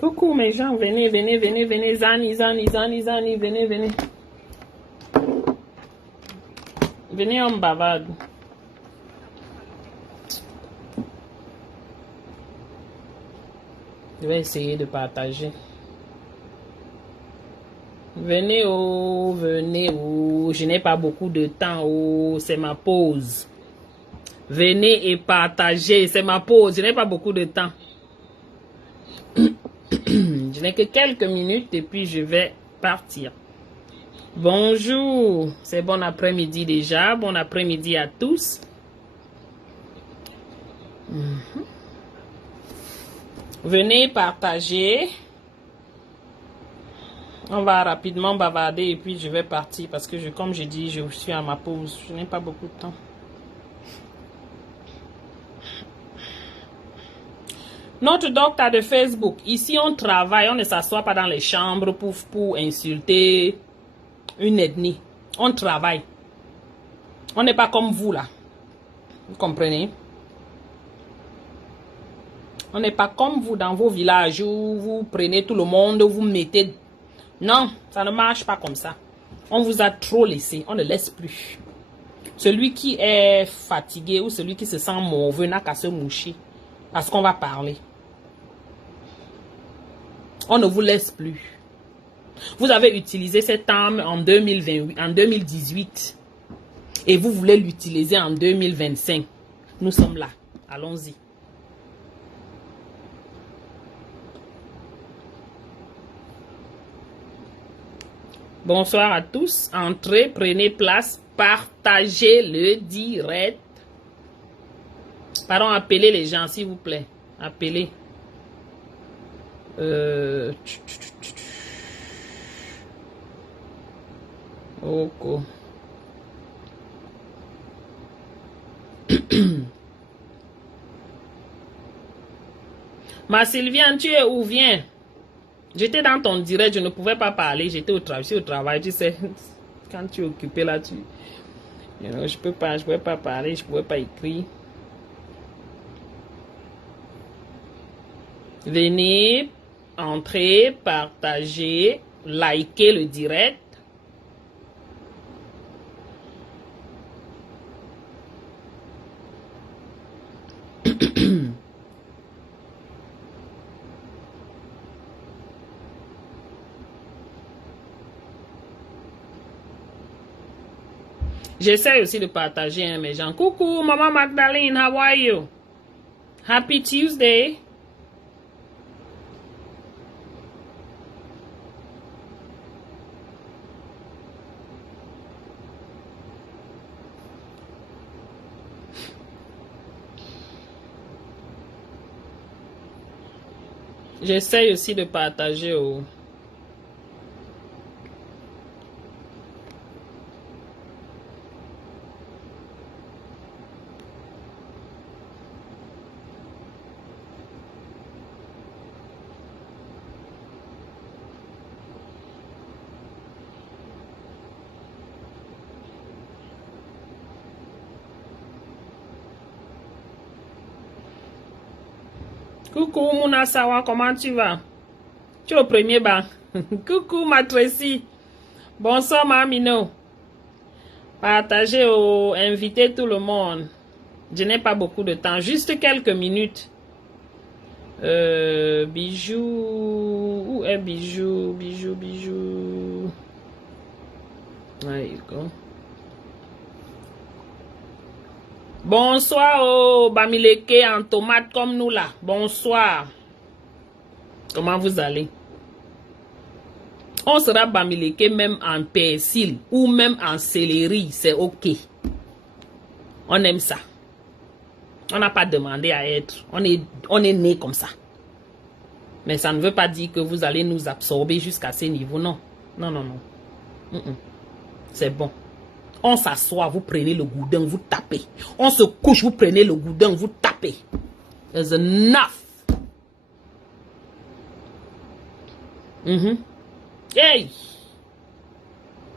Coucou mes gens, venez, venez, venez, venez, Zani, Zani, Zani, Zani, venez, venez. Venez, on bavarde. Je vais essayer de partager. Venez, oh, venez, oh. Je n'ai pas beaucoup de temps, oh, c'est ma pause. Venez et partagez, c'est ma pause, je n'ai pas beaucoup de temps. Je n'ai que quelques minutes et puis je vais partir. Bonjour, c'est bon après-midi déjà. Bon après-midi à tous. Venez partager. On va rapidement bavarder et puis je vais partir parce que comme je dis, je suis à ma pause. Je n'ai pas beaucoup de temps. Notre docteur de Facebook, ici on travaille, on ne s'assoit pas dans les chambres pour insulter une ethnie. On travaille. On n'est pas comme vous là. Vous comprenez? On n'est pas comme vous dans vos villages où vous prenez tout le monde, vous mettez... Non, ça ne marche pas comme ça. On vous a trop laissé, on ne laisse plus. Celui qui est fatigué ou celui qui se sent mauvais n'a qu'à se moucher parce qu'on va parler. On ne vous laisse plus. Vous avez utilisé cette arme en 2018 et vous voulez l'utiliser en 2025. Nous sommes là. Allons-y. Bonsoir à tous. Entrez, prenez place, partagez le direct. Pardon, appelez les gens s'il vous plaît. Appelez. Ok. Ma Sylviane, tu es où? Viens. J'étais dans ton direct, je ne pouvais pas parler. J'étais au travail, tu sais. Quand tu es occupé là, je pouvais pas parler, je pouvais pas écrire. Venez, entrez, partagez, likez le direct. J'essaie aussi de partager, hein, mes gens. Coucou, Maman Magdalene, how are you? Happy Tuesday. J'essaie aussi de partager au... Coucou Mounasawa, comment tu vas? Tu es au premier banc. Coucou ma Tracy. Bonsoir Mamino. Partagez ou invitez tout le monde. Je n'ai pas beaucoup de temps, juste quelques minutes. Bijou. Où est Bijou? Bijou. There you go. Bonsoir au Bamileke en tomate comme nous là. Bonsoir. Comment vous allez? On sera Bamileke même en persil ou même en céleri. C'est ok. On aime ça. On n'a pas demandé à être. On est né comme ça. Mais ça ne veut pas dire que vous allez nous absorber jusqu'à ce niveau. Non. Non. C'est bon. On s'assoit, vous prenez le goudin, vous tapez. On se couche, vous prenez le goudin, vous tapez. There's enough. Hey!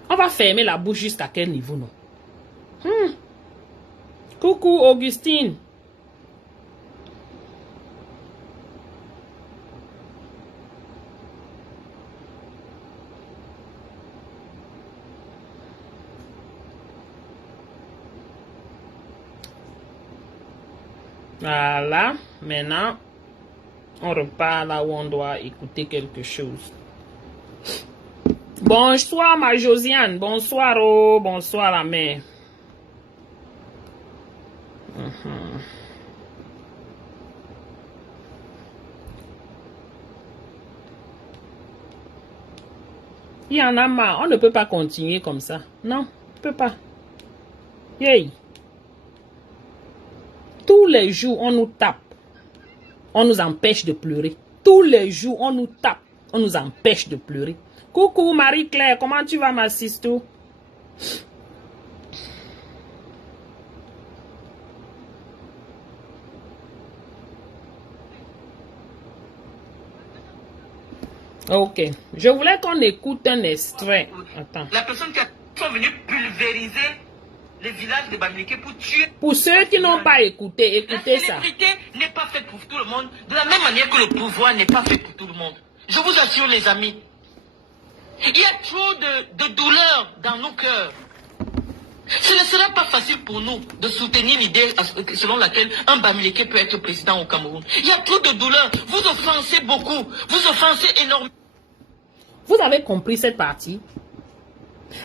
On va fermer la bouche jusqu'à quel niveau, non? Coucou, Augustine. Voilà, maintenant, on repart là où on doit écouter quelque chose. Bonsoir ma Josiane, bonsoir oh, bonsoir la mère. Il y en a marre, on ne peut pas continuer comme ça. Non, on ne peut pas. Yay. Tous les jours, on nous tape. On nous empêche de pleurer. Tous les jours, on nous tape. On nous empêche de pleurer. Coucou Marie-Claire, comment tu vas ma sister? Ok, je voulais qu'on écoute un extrait. Attends. La personne qui sont venus pulvériser les villages de Bamileke pour tuer. Pour ceux qui n'ont pas écouté, écoutez ça. La célébrité n'est pas faite pour tout le monde, de la même manière que le pouvoir n'est pas fait pour tout le monde. Je vous assure les amis, il y a trop de douleur dans nos cœurs. Ce ne sera pas facile pour nous de soutenir l'idée selon laquelle un Bamileke peut être président au Cameroun. Il y a trop de douleur. Vous offensez beaucoup. Vous offensez énormément. Vous avez compris cette partie?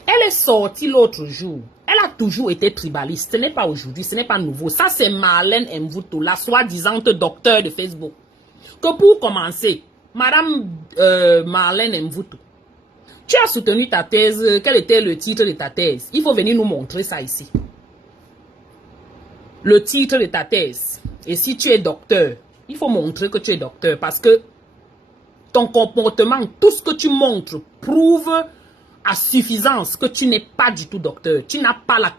Elle est sortie l'autre jour. Elle a toujours été tribaliste. Ce n'est pas aujourd'hui, ce n'est pas nouveau. Ça, c'est Marlène Mvuto, la soi-disant docteur de Facebook. Que pour commencer, Madame Marlène Mvuto, tu as soutenu ta thèse. Quel était le titre de ta thèse? Il faut venir nous montrer ça ici. Le titre de ta thèse. Et si tu es docteur, il faut montrer que tu es docteur. Parce que ton comportement, tout ce que tu montres, prouve à suffisance que tu n'es pas du tout docteur. Tu n'as pas la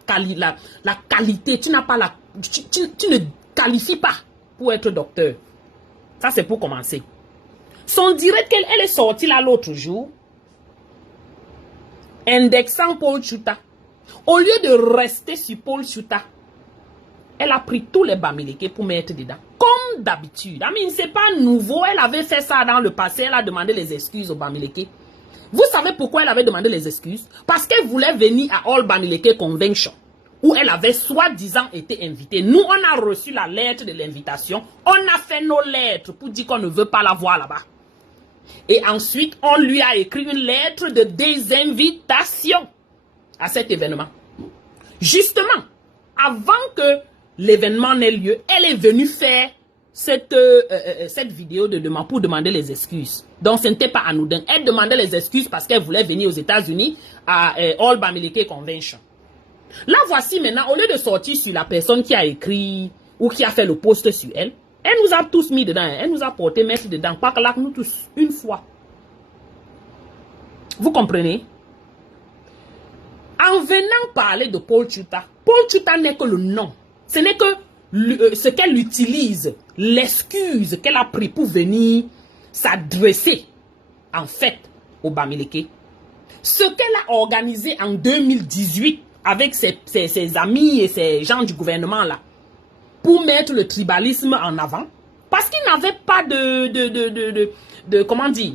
qualité, tu n'as pas la... Tu ne qualifies pas pour être docteur. Ça, c'est pour commencer. Son direct qu'elle est sortie là l'autre jour, indexant Paul Chouta. Au lieu de rester sur Paul Chouta, elle a pris tous les Bamileke pour mettre dedans. Comme d'habitude. C'est pas nouveau. Elle avait fait ça dans le passé. Elle a demandé les excuses aux Bamileke. Vous savez pourquoi elle avait demandé les excuses? Parce qu'elle voulait venir à All Bamileke Convention, où elle avait soi-disant été invitée. Nous, on a reçu la lettre de l'invitation. On a fait nos lettres pour dire qu'on ne veut pas la voir là-bas. Et ensuite, on lui a écrit une lettre de désinvitation à cet événement. Justement, avant que l'événement n'ait lieu, elle est venue faire cette vidéo de demande pour demander les excuses. Donc, ce n'était pas anodin. Elle demandait les excuses parce qu'elle voulait venir aux États-Unis à All Bamileke Convention. Là, voici maintenant, au lieu de sortir sur la personne qui a écrit ou qui a fait le post sur elle, elle nous a tous mis dedans. Elle nous a porté mettre dedans. Pas que là, nous tous, une fois. Vous comprenez? En venant parler de Paul Chouta n'est que le nom. Ce n'est que ce qu'elle utilise, l'excuse qu'elle a pris pour venir s'adresser, en fait, au Bamileke. Ce qu'elle a organisé en 2018 avec ses amis et ses gens du gouvernement là, pour mettre le tribalisme en avant, parce qu'il n'avait pas comment dire,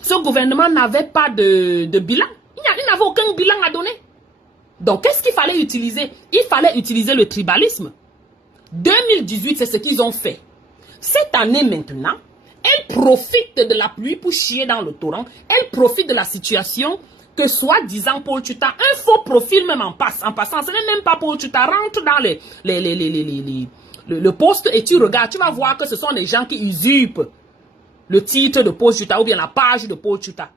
ce gouvernement n'avait pas de bilan. Il n'avait aucun bilan à donner. Donc, qu'est-ce qu'il fallait utiliser? Il fallait utiliser le tribalisme. 2018, c'est ce qu'ils ont fait. Cette année maintenant, elle profite de la pluie pour chier dans le torrent. Elle profite de la situation que soi-disant Paul Chouta, un faux profil même en passant, ce n'est même pas Paul Chouta, rentre dans le poste et tu regardes, tu vas voir que ce sont des gens qui usurpent le titre de Paul Chouta ou bien la page de Paul Chouta.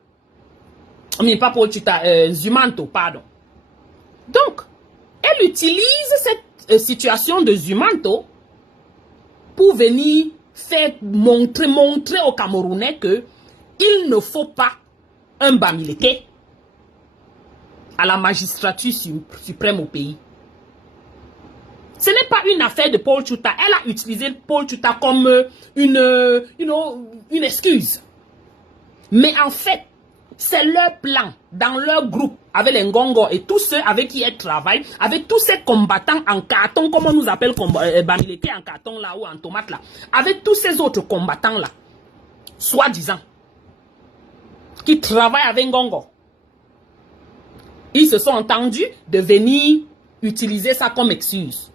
Mais pas Paul Chouta, Zumanto, pardon. Donc, elle utilise cette situation de Zumanto pour venir faire montrer aux Camerounais que il ne faut pas un Bamileke à la magistrature suprême au pays. Ce n'est pas une affaire de Paul Chouta. Elle a utilisé Paul Chouta comme une excuse. Mais en fait, c'est leur plan, dans leur groupe, avec les Ngongo et tous ceux avec qui elle travaille, avec tous ces combattants en carton, comme on nous appelle Bamileke en carton là ou en tomate là, avec tous ces autres combattants là, soi-disant, qui travaillent avec Ngongo. Ils se sont entendus de venir utiliser ça comme excuse.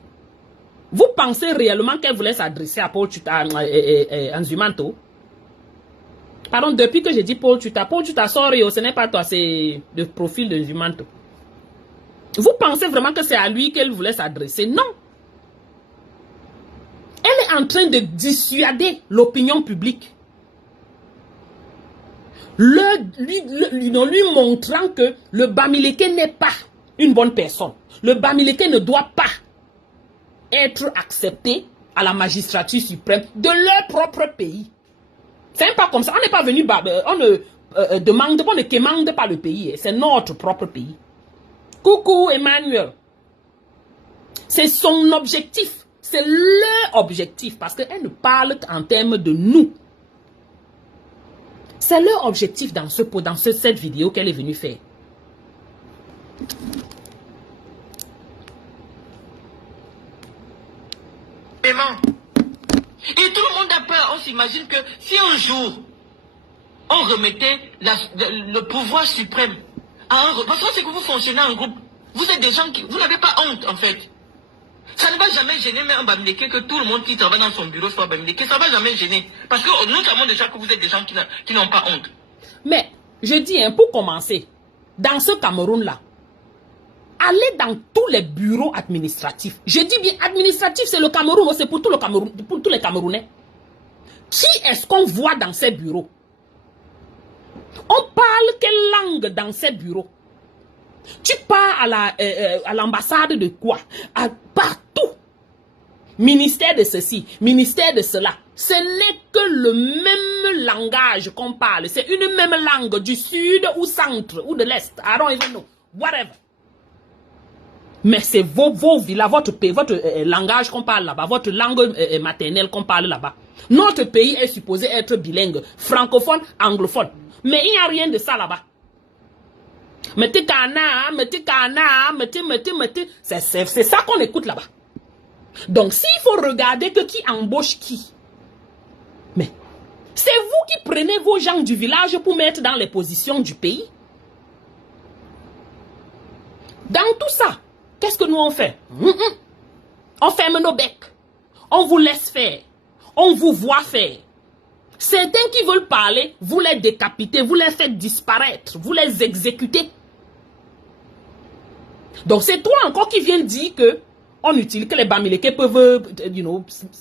Vous pensez réellement qu'elle voulait s'adresser à Paul Tuta, Nzumanto? Pardon, depuis que j'ai dit Paul Tuta, sorry, ce n'est pas toi, c'est le profil de Nzumanto. Vous pensez vraiment que c'est à lui qu'elle voulait s'adresser? Non. Elle est en train de dissuader l'opinion publique. Lui montrant que le Bamileke n'est pas une bonne personne. Le Bamileke ne doit pas être accepté à la magistrature suprême de leur propre pays. C'est pas comme ça. On n'est pas venu, on ne demande, on ne quémande pas le pays. C'est notre propre pays. Coucou Emmanuel. C'est son objectif. C'est leur objectif. Parce qu'elle ne parle qu'en termes de nous. C'est leur objectif dans cette vidéo qu'elle est venue faire. Et tout le monde a peur. On s'imagine que si un jour on remettait le pouvoir suprême à un groupe, parce que c'est que vous fonctionnez en groupe, vous êtes des gens qui, vous n'avez pas honte en fait. Ça ne va jamais gêner même un Bamileke que tout le monde qui travaille dans son bureau soit Bamileke. Ça ne va jamais gêner. Parce que nous savons déjà que vous êtes des gens qui n'ont pas honte. Mais, je dis, pour commencer, dans ce Cameroun-là, allez dans tous les bureaux administratifs. Je dis bien administratif, c'est le Cameroun, c'est pour tout le Cameroun, pour tous les Camerounais. Qui est-ce qu'on voit dans ces bureaux? On parle quelle langue dans ces bureaux? Tu pars à l'ambassade de quoi? Partout. Ministère de ceci, ministère de cela. Ce n'est que le même langage qu'on parle. C'est une même langue du sud ou centre ou de l'est. I don't even know. Whatever. Mais c'est vos villas, votre langage qu'on parle là-bas, votre langue maternelle qu'on parle là-bas. Notre pays est supposé être bilingue, francophone, anglophone. Mais il n'y a rien de ça là-bas. C'est ça qu'on écoute là-bas. Donc, s'il faut regarder que qui embauche qui, mais c'est vous qui prenez vos gens du village pour mettre dans les positions du pays. Dans tout ça, qu'est-ce que nous on fait? On ferme nos becs. On vous laisse faire. On vous voit faire. Certains qui veulent parler, vous les décapitez, vous les faites disparaître, vous les exécutez. Donc c'est toi encore qui viens dire que on utilise, que les Bamileke peuvent,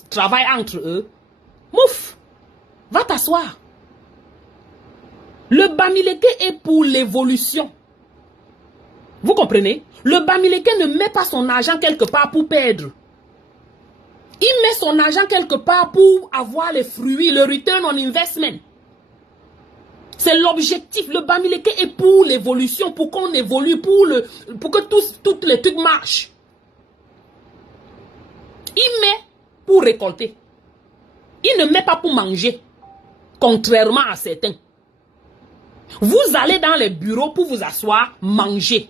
travailler entre eux. Mouf, va t'asseoir. Le Bamileke est pour l'évolution. Vous comprenez? Le Bamileke ne met pas son argent quelque part pour perdre. Il met son argent quelque part pour avoir les fruits, le return on investment. C'est l'objectif. Le Bamileke est pour l'évolution, pour qu'on évolue, pour que tous les trucs marchent. Il met pour récolter. Il ne met pas pour manger, contrairement à certains. Vous allez dans les bureaux pour vous asseoir, manger.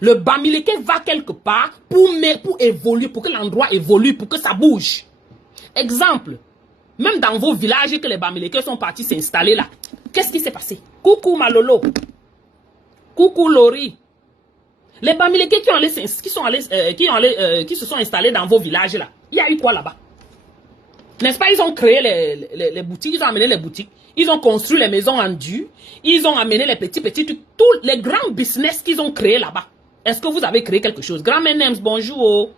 Le Bamileke va quelque part pour évoluer, pour que l'endroit évolue, pour que ça bouge. Exemple, même dans vos villages que les Bamileke sont partis s'installer là, qu'est-ce qui s'est passé? Coucou Malolo, coucou Lori. Les Bamileke qui se sont installés dans vos villages là, il y a eu quoi là-bas? N'est-ce pas, ils ont créé les boutiques, ils ont amené les boutiques, ils ont construit les maisons en dur, ils ont amené les petits, tous les grands business qu'ils ont créés là-bas. Est-ce que vous avez créé quelque chose? Grand-mère Nems, bonjour.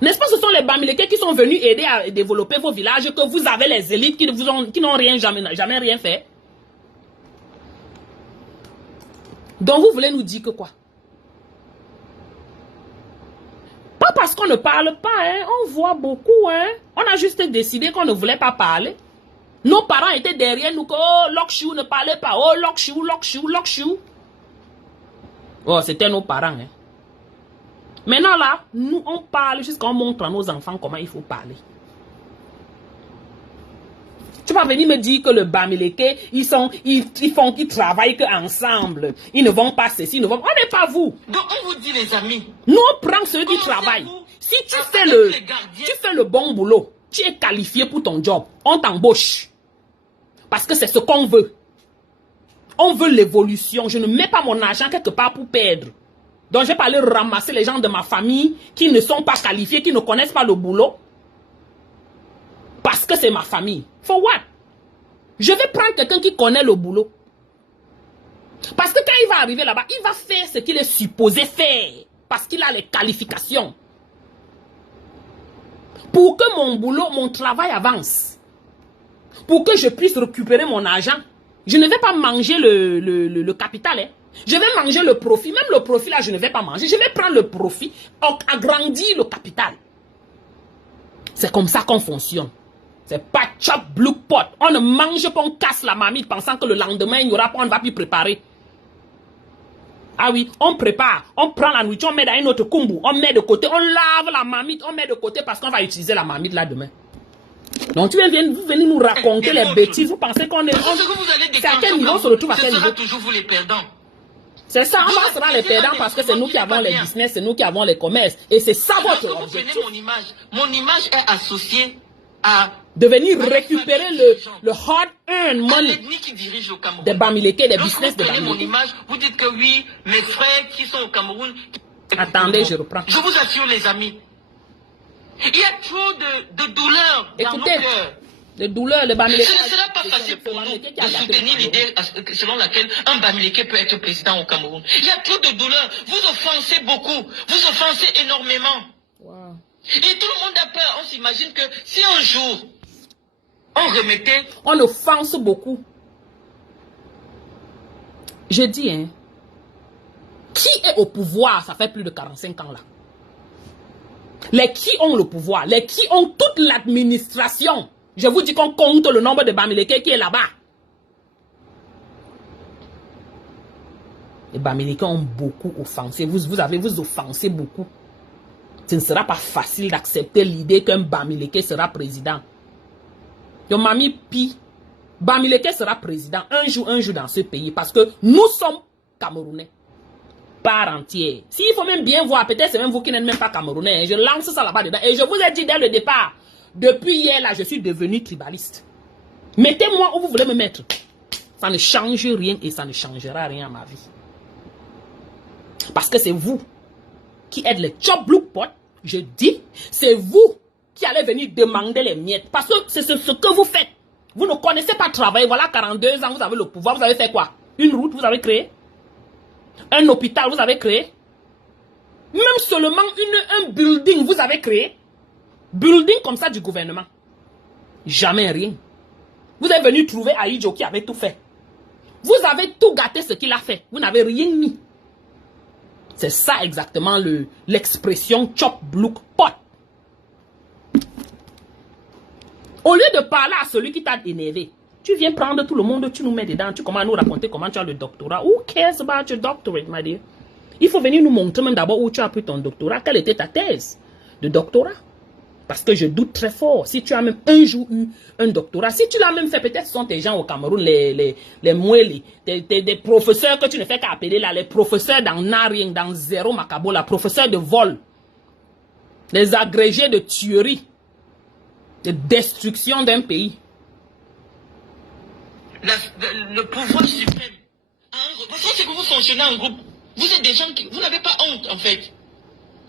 N'est-ce pas, ce sont les Bamileke qui sont venus aider à développer vos villages, que vous avez les élites qui n'ont jamais rien fait? Donc vous voulez nous dire que quoi? Pas parce qu'on ne parle pas, hein, on voit beaucoup, hein. On a juste décidé qu'on ne voulait pas parler. Nos parents étaient derrière nous, que oh, Lokchou ne parlait pas, oh, Lokchou. Oh, c'était nos parents, hein. Maintenant là, nous on parle jusqu'à on montre à nos enfants comment il faut parler. Tu vas venir me dire que le Bamileke, ils travaillent ensemble. Ils ne vont pas ceci, on n'est pas vous. Donc on vous dit les amis. Nous on prend ceux qui travaillent. Si tu fais le bon boulot, tu es qualifié pour ton job, on t'embauche. Parce que c'est ce qu'on veut. On veut l'évolution. Je ne mets pas mon argent quelque part pour perdre. Donc, je vais pas aller ramasser les gens de ma famille qui ne sont pas qualifiés, qui ne connaissent pas le boulot. Parce que c'est ma famille. For what? Je vais prendre quelqu'un qui connaît le boulot. Parce que quand il va arriver là-bas, il va faire ce qu'il est supposé faire. Parce qu'il a les qualifications. Pour que mon boulot, mon travail avance. Pour que je puisse récupérer mon argent. Je ne vais pas manger le capital. Hein. Je vais manger le profit. Même le profit là, je ne vais pas manger. Je vais prendre le profit, agrandir le capital. C'est comme ça qu'on fonctionne. C'est pas chop blue pot. On ne mange pas, on casse la marmite pensant que le lendemain, il n'y aura pas, on ne va plus préparer. Ah oui, on prépare, on prend la nourriture, on met dans une autre kumbu, on met de côté, on lave la marmite, on met de côté parce qu'on va utiliser la marmite là demain. Donc vous venez nous raconter les bêtises, vous pensez qu'on est... C'est à quel niveau on se retrouve à quel niveau? Toujours vous les perdants. C'est ça, on sera les perdants parce que c'est nous qui avons les business, c'est nous qui avons les commerces. Et c'est ça votre objectif. Mon image est associée à... de venir récupérer le hard-earned money des Bamileke, des business de Bamileke. Mon image, vous dites que oui, mes frères qui sont au Cameroun... Attendez, je reprends. Je vous assure, les amis, il y a trop de douleur dans nos cœurs. De douleur, le Bamileke... Ce ne sera pas facile pour nous de soutenir l'idée selon laquelle un Bamileke peut être président au Cameroun. Il y a trop de douleur. Vous offensez beaucoup. Vous offensez énormément. Wow. Et tout le monde a peur. On s'imagine que si un jour, on remettait... On offense beaucoup. Je dis, hein, qui est au pouvoir, ça fait plus de 45 ans là. Les qui ont le pouvoir, les qui ont toute l'administration. Je vous dis qu'on compte le nombre de Bamileke qui est là-bas. Les Bamileke ont beaucoup offensé. Vous offensez beaucoup. Ce ne sera pas facile d'accepter l'idée qu'un Bamileke sera président. Donc, Mami Pi, Bamileke sera président un jour dans ce pays parce que nous sommes Camerounais. Part entière. S'il faut même bien voir, peut-être c'est même vous qui n'êtes même pas Camerounais. Hein, je lance ça là-bas dedans. Et je vous ai dit dès le départ, depuis hier là, je suis devenu tribaliste. Mettez-moi où vous voulez me mettre. Ça ne change rien et ça ne changera rien à ma vie. Parce que c'est vous qui êtes les chop blue pot, je dis, c'est vous qui allez venir demander les miettes. Parce que c'est ce que vous faites. Vous ne connaissez pas travailler. Voilà 42 ans, vous avez le pouvoir. Vous avez fait quoi? Une route, vous avez créé? Un hôpital, vous avez créé? Même seulement un building, vous avez créé? Building comme ça du gouvernement. Jamais rien. Vous êtes venu trouver Aïdjo qui avait tout fait. Vous avez tout gâté ce qu'il a fait. Vous n'avez rien mis. C'est ça exactement l'expression chop blue pot. Au lieu de parler à celui qui t'a énervé, tu viens prendre tout le monde, tu nous mets dedans, tu commences à nous raconter comment tu as le doctorat. Who cares about your doctorate, my dear? Il faut venir nous montrer même d'abord où tu as pris ton doctorat, quelle était ta thèse de doctorat. Parce que je doute très fort, si tu as même un jour eu un doctorat, si tu l'as même fait, peut-être ce sont tes gens au Cameroun, les mouelis, des professeurs que tu ne fais qu'appeler là, les professeurs dans Narien, dans Zéro Macabo, les professeurs de vol, les agrégés de tuerie, de destruction d'un pays. Le pouvoir suprême. C'est que vous fonctionnez en groupe. Vous êtes des gens qui... Vous n'avez pas honte, en fait.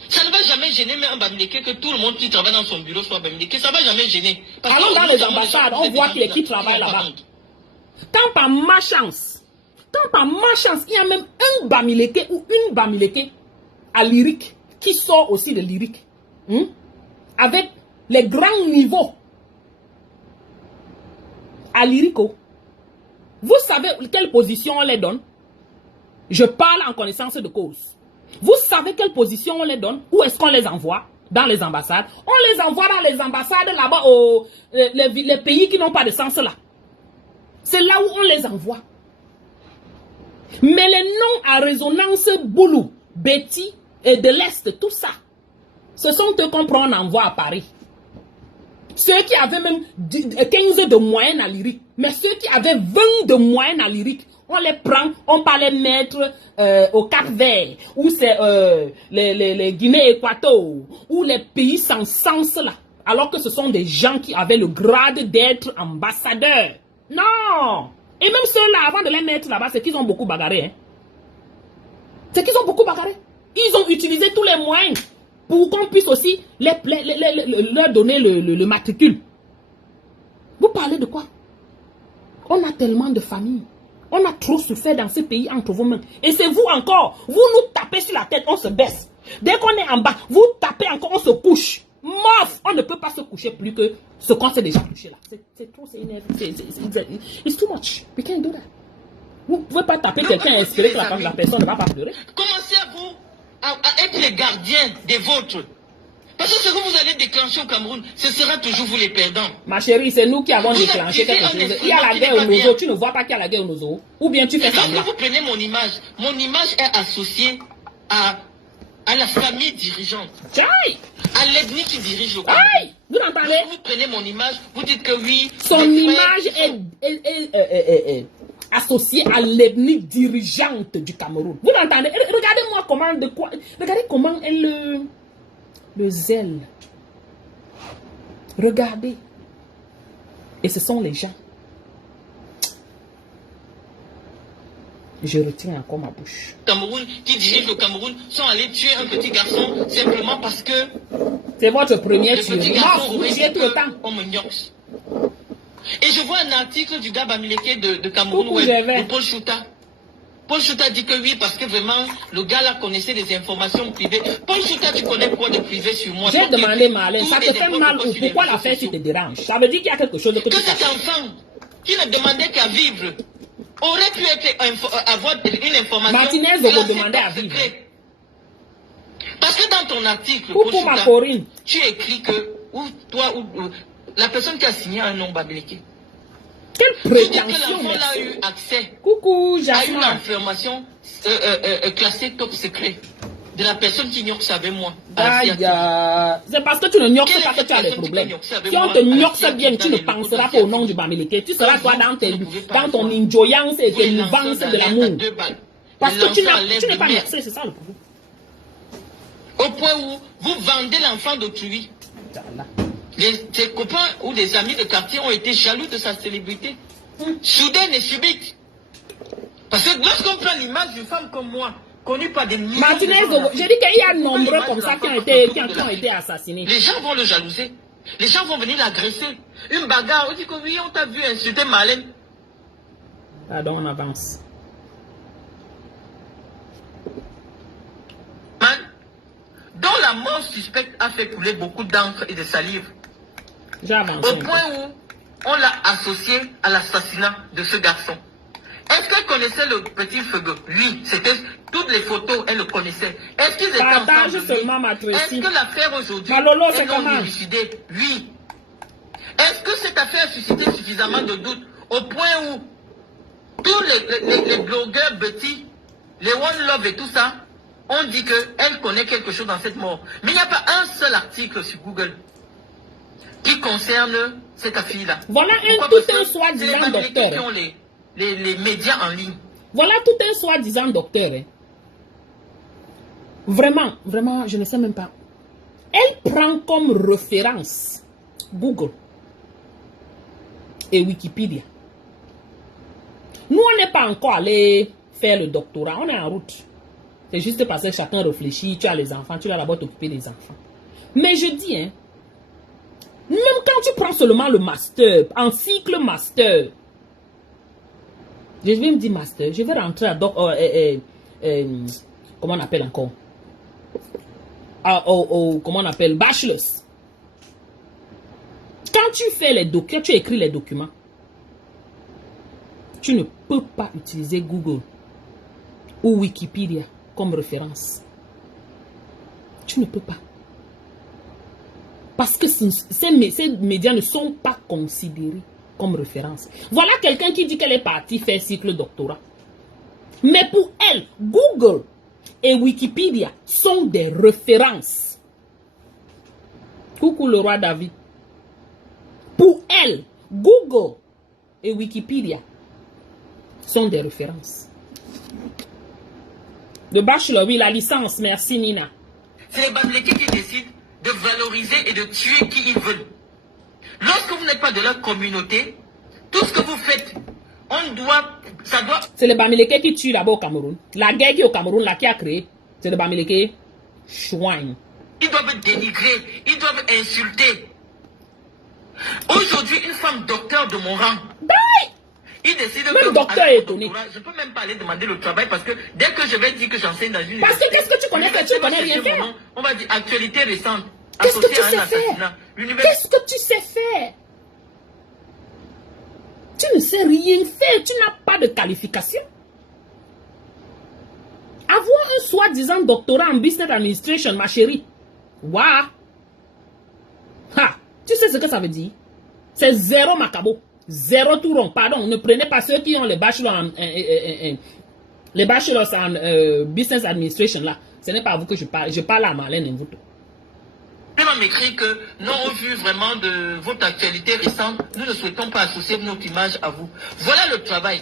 Ça ne va jamais gêner même un Bamileke que tout le monde qui travaille dans son bureau soit Bamileke. Ça ne va jamais gêner. Allons dans les ambassades, on voit qui travaille là-bas. Quand par ma chance, il y a même un Bamileke ou une Bamileke à lyrique qui sort aussi de lyrique. Avec les grands niveaux à lyrico. Vous savez quelle position on les donne? Je parle en connaissance de cause. Vous savez quelle position on les donne? Où est-ce qu'on les envoie? Dans les ambassades. On les envoie dans les ambassades là-bas, les pays qui n'ont pas de sens là. C'est là où on les envoie. Mais les noms à résonance Boulou, Betty et de l'Est, tout ça, ce sont eux qu'on prend en envoi à Paris. Ceux qui avaient même 15 de moyenne à lyrique, mais ceux qui avaient 20 de moyenne à lyrique, on les prend, on va les mettre au Cap-Vert, où c'est les Guinée-Équateur, ou les pays sans sens là, alors que ce sont des gens qui avaient le grade d'être ambassadeurs. Non! Et même ceux-là, avant de les mettre là-bas, c'est qu'ils ont beaucoup bagarré. Hein? C'est qu'ils ont beaucoup bagarré. Ils ont utilisé tous les moyens pour qu'on puisse aussi leur donner le matricule. Vous parlez de quoi? On a tellement de familles. On a trop souffert dans ce pays entre vos mains. Et c'est vous encore. Vous nous tapez sur la tête, on se baisse. Dès qu'on est en bas, vous tapez encore, on se couche. Mof! On ne peut pas se coucher plus que ce qu'on s'est déjà couché là. C'est trop, it's too much. We can't do that. Vous ne pouvez pas taper quelqu'un et espérer que la personne ne va pas pleurer. Commencez à être les gardiens des vôtres. Parce que ce que vous allez déclencher au Cameroun, ce sera toujours vous les perdants. Ma chérie, c'est nous qui avons déclenché quelque chose. Il y a la guerre au Nozo. Tu ne vois pas qu'il y a la guerre au Nozo. Ou bien tu fais semblant. Vous prenez mon image est associée à la famille dirigeante. Tchaï! À l'ethnie qui dirige le Cameroun. Vous entendez? Vous prenez mon image, vous dites que oui. Son image est associée à l'ethnie dirigeante du Cameroun. Vous l'entendez? Regardez-moi regardez comment elle le zèle. Regardez. Et ce sont les gens. Je retiens encore ma bouche. Cameroun, qui dirige le Cameroun, sont allés tuer un petit garçon simplement parce que c'est votre premier tueur. Vous tuez tout le temps. On me gnoxe. Et je vois un article du gars Bamileke de Cameroun où Paul Chouta. Paul Chouta dit que oui, parce que vraiment, le gars là connaissait des informations privées. Paul Chouta, tu connais quoi de privé sur moi? J'ai demandé, Marlène, ça te fait mal ou pourquoi l'affaire qui te dérange? Ça veut dire qu'il y a quelque chose de que cet enfant, qui ne demandait qu'à vivre, aurait pu avoir une information. Martinez vous demandait à vivre. Parce que dans ton article, Paul Chouta, tu écris que la personne qui a signé un nom Bamileke. Quelle prétention! L'enfant a eu accès à une information classée top secret de la personne qui ignoxe avec moi. C'est parce que tu ne gnoxes pas que tu as des problèmes. Si on te gnoxe bien, tu ne penseras pas au nom du Bamileke. Tu seras toi dans ton enjoyance et tes mouvances de l'amour. Parce que tu n'es pas gnoxé, c'est ça le problème. Au point où vous vendez l'enfant d'autrui. Tes copains ou des amis de quartier ont été jaloux de sa célébrité. Soudaine et subite. Parce que lorsqu'on prend l'image d'une femme comme moi, connue par des millions Martinez, j'ai dit qu'il y a nombreux comme ça qui ont été assassinés. Les gens vont le jalouser. Les gens vont venir l'agresser. Une bagarre, on dit que oui, on t'a vu insulter Marlène. Pardon, on avance. Man, dont la mort suspecte a fait couler beaucoup d'encre et de salive. Au point où on l'a associé à l'assassinat de ce garçon. Est-ce qu'elle connaissait le petit Feugue? Oui, c'était toutes les photos, elle le connaissait. Est-ce qu'ils étaient ensemble? Est-ce que l'affaire aujourd'hui est non élucidée? Oui. Est-ce que cette affaire a suscité suffisamment de doutes au point où tous les blogueurs Betty, les One Love et tout ça, ont dit qu'elle connaît quelque chose dans cette mort? Mais il n'y a pas un seul article sur Google qui concerne cette fille-là. Voilà tout un soi-disant docteur. Qui ont les médias en ligne. Voilà tout un soi-disant docteur. Hein. Vraiment, je ne sais même pas. Elle prend comme référence Google et Wikipédia. Nous, on n'est pas encore allé faire le doctorat. On est en route. C'est juste parce que chacun réfléchit. Tu as les enfants, tu vas d'abord t'occuper des enfants. Mais je dis, hein, même quand tu prends seulement le master, en cycle master, je vais me dire master, je vais rentrer à comment on appelle encore? Comment on appelle? Bachelor. Quand tu fais les documents, tu écris les documents, tu ne peux pas utiliser Google ou Wikipédia comme référence. Tu ne peux pas. Parce que ces médias ne sont pas considérés comme référence. Voilà quelqu'un qui dit qu'elle est partie faire cycle doctorat. Mais pour elle, Google et Wikipédia sont des références. Coucou le roi David. Pour elle, Google et Wikipédia sont des références. Le bachelor, oui, la licence, merci Nina. C'est les Bamileke qui décident de valoriser et de tuer qui ils veulent. Lorsque vous n'êtes pas de leur communauté, tout ce que vous faites, ça doit... C'est les Bamileke qui tuent là-bas au Cameroun. La guerre qui est au Cameroun, là, qui a créé. C'est de Bamileke. Chouin. Ils doivent dénigrer, ils doivent insulter. Aujourd'hui, une femme docteur de mon rang, il décide Même que docteur avec est mon étonné. doctorat, je ne peux même pas aller demander le travail parce que dès que je vais dire que j'enseigne dans une Parce que université, qu'est-ce que tu connais faire? Tu ne connais rien l'université va chercher faire. mon nom, on va dire actualité récente. Qu'est-ce que tu associée à un sais faire? assassinat. L'université. Qu'est-ce que tu sais faire? Tu ne sais rien faire. Tu n'as pas de qualification. Avoir un soi-disant doctorat en business administration, ma chérie. Waouh! Ha! Tu sais ce que ça veut dire? C'est zéro macabo. Zéro tout rond. Pardon, ne prenez pas ceux qui ont les bachelors en, les bachelors en business administration là. Ce n'est pas à vous que je parle. Je parle à Marlène Mvuto. Il m'a écrit que, non, au vu vraiment de votre actualité récente, nous ne souhaitons pas associer notre image à vous. Voilà le travail.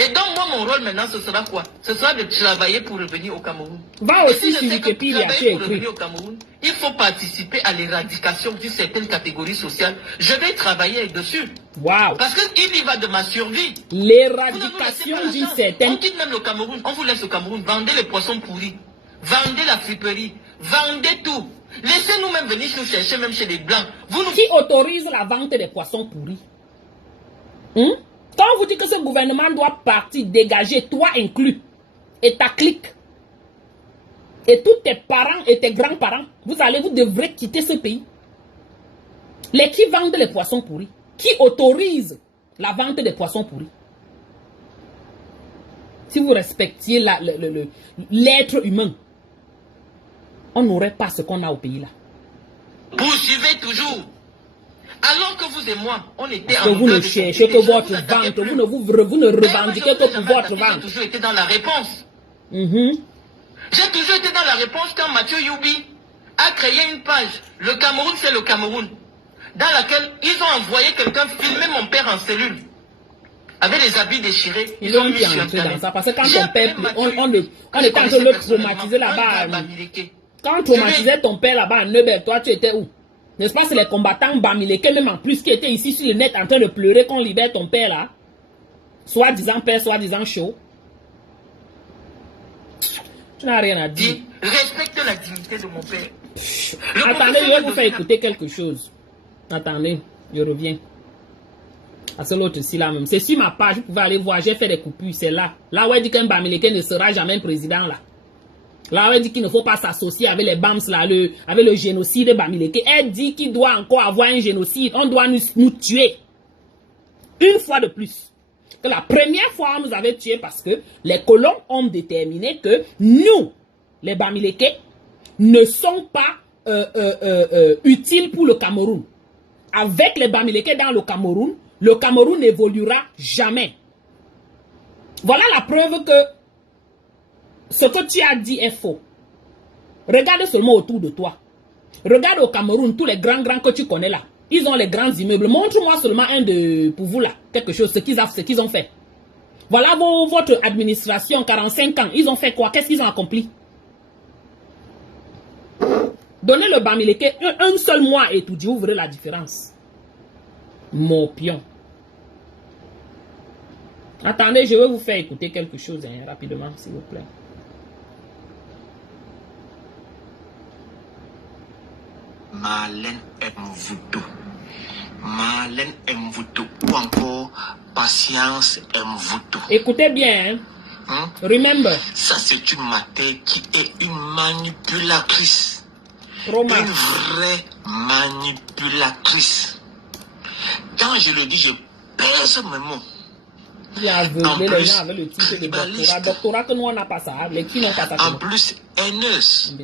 Et donc, moi, mon rôle maintenant, ce sera quoi? Ce sera de travailler pour revenir au Cameroun. Va Et aussi si je sur sais que Wikipédia, tu travailler pour écris. revenir au Cameroun, il faut participer à l'éradication d'une certaine catégorie sociale. Je vais travailler dessus. Waouh! Parce qu'il y va de ma survie. L'éradication d'une On certaine... quitte même le Cameroun, on vous laisse au Cameroun, vendez les poissons pourris, vendez la friperie, vendez tout. Laissez-nous même venir nous chercher même chez les Blancs. Vous nous... Qui autorise la vente des poissons pourris? Quand on vous dit que ce gouvernement doit partir, dégager, toi inclus, et ta clique, et tous tes parents et tes grands-parents, vous devrez quitter ce pays. Les qui vendent les poissons pourris? Qui autorise la vente des poissons pourris? Si vous respectiez l'être humain, on n'aurait pas ce qu'on a au pays là. Poursuivez toujours. Alors que vous et moi, on était Parce que vous ne cherchez que votre vente, vous ne revendiquez que pour votre vente. J'ai toujours été dans la réponse. J'ai toujours été dans la réponse quand Mathieu Youbi a créé une page. Le Cameroun, c'est le Cameroun. Dans laquelle ils ont envoyé quelqu'un filmer mon père en cellule. Avec les habits déchirés. Ils ont mis sur Internet. Parce que quand ton père, on était en train de le traumatiser là-bas. Quand on traumatisait ton père là-bas à Neubel, toi tu étais où? N'est-ce pas, c'est les combattants Bamileke même en plus qui étaient ici sur le net en train de pleurer qu'on libère ton père là. Soi-disant père, soi-disant chaud. Tu n'as rien à dire. Respecte la dignité de mon père. Attendez, je vais vous faire écouter quelque chose. Attendez, je reviens. À ce l'autre ci là même. C'est sur ma page, vous pouvez aller voir, j'ai fait des coupures, c'est là. Là où elle dit qu'un Bamileke ne sera jamais président là. Là où elle dit qu'il ne faut pas s'associer avec les BAMS là, avec le génocide Bamileke. Elle dit qu'il doit encore avoir un génocide. On doit nous tuer. Une fois de plus. Que la première fois, on nous avait tués parce que les colons ont déterminé que nous, les Bamileke, ne sont pas utiles pour le Cameroun. Avec les Bamileke dans le Cameroun n'évoluera jamais. Voilà la preuve que ce que tu as dit est faux. Regarde seulement autour de toi. Regarde au Cameroun, tous les grands que tu connais là. Ils ont les grands immeubles. Montre-moi seulement un de, pour vous là, quelque chose, ce qu'ils ont fait. Voilà votre administration, 45 ans. Ils ont fait quoi? Qu'est-ce qu'ils ont accompli? Donnez le Bamileke un seul mois et tout dit, vous verrez la différence. Mon pion. Attendez, je vais vous faire écouter quelque chose rapidement, s'il vous plaît. Marlène Mvuto. Marlène Mvuto. Ou encore Patience Mvuto. Écoutez bien, hein? Remember. Ça, c'est une matière qui est une manipulatrice. Roma. Une vraie manipulatrice. Quand je le dis, je pèse mes mots. Il a aveuglé les gens avec le titre de doctorat. Doctorat que nous, on n'a pas ça. Les qui n'ont pas ça. En plus, haineuse.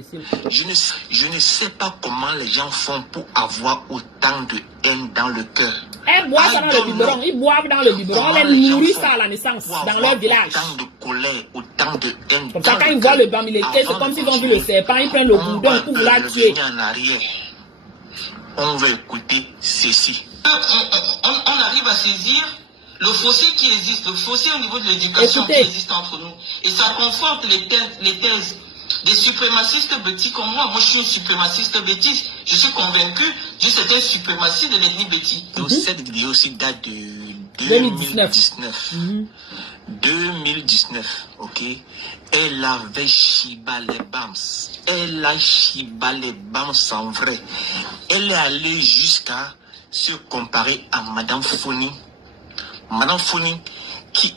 Je ne sais pas comment les gens font pour avoir autant de haine dans le cœur. Elles boivent ça dans le biberon. Ils boivent dans le biberon. On les nourrit ça à la naissance, dans leur village. Autant de colère, autant de haine. Comme ça, quand ils voient le Bamileke, c'est comme s'ils ont vu le serpent. Ils prennent le boudin pour vouloir tuer. En arrière. On va écouter ceci. On arrive à saisir le fossé qui existe, le fossé au niveau de l'éducation qui existe entre nous. Et ça conforte les thèses des suprémacistes bêtis comme moi. Moi, je suis un suprémaciste bêtise. Je suis convaincu d'une certaine suprématie de l'ennemi bêtis. Donc, cette vidéo aussi date de 2019. 2019, ok. Elle avait Shiba les Bams. Elle a Shiba les Bams en vrai. Elle est allée jusqu'à se comparer à Madame Foni. Madame Foni qui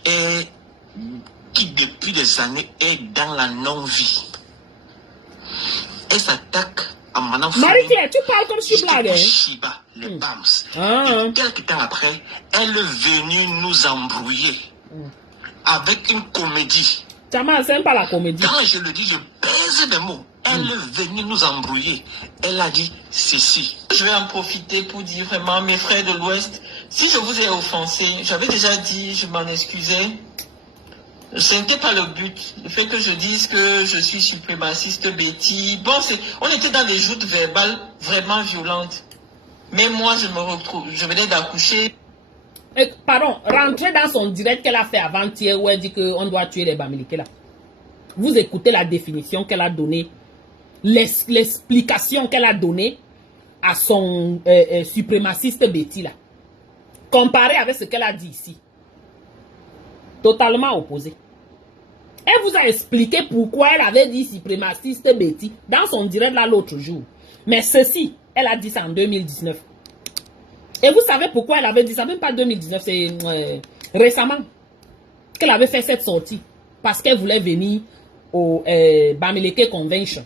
depuis des années est dans la non-vie. Elle s'attaque à Madame Foni. Marie-Claire, tu parles comme si blague. Shiba, les Bams. Et quelques temps après, elle est venue nous embrouiller avec une comédie. Chama, c'est pas la comédie. Quand je le dis, je pèse des mots. Elle est venue nous embrouiller. Elle a dit ceci. Je vais en profiter pour dire vraiment, mes frères de l'Ouest, si je vous ai offensé, j'avais déjà dit, je m'en excusais. Ce n'était pas le but. Le fait que je dise que je suis suprémaciste Betty. Bon, on était dans des joutes verbales vraiment violentes. Mais moi, je venais d'accoucher. Pardon, rentrez dans son direct qu'elle a fait avant-hier où elle dit qu'on doit tuer les Bamileke là. Vous écoutez la définition qu'elle a donnée, l'explication qu'elle a donnée à son suprémaciste Betty là. Comparé avec ce qu'elle a dit ici. Totalement opposé. Elle vous a expliqué pourquoi elle avait dit suprémaciste Betty dans son direct là l'autre jour. Mais ceci, elle a dit ça en 2019. Et vous savez pourquoi elle avait dit ça? Même pas 2019, c'est récemment qu'elle avait fait cette sortie. Parce qu'elle voulait venir au Bamileke Convention.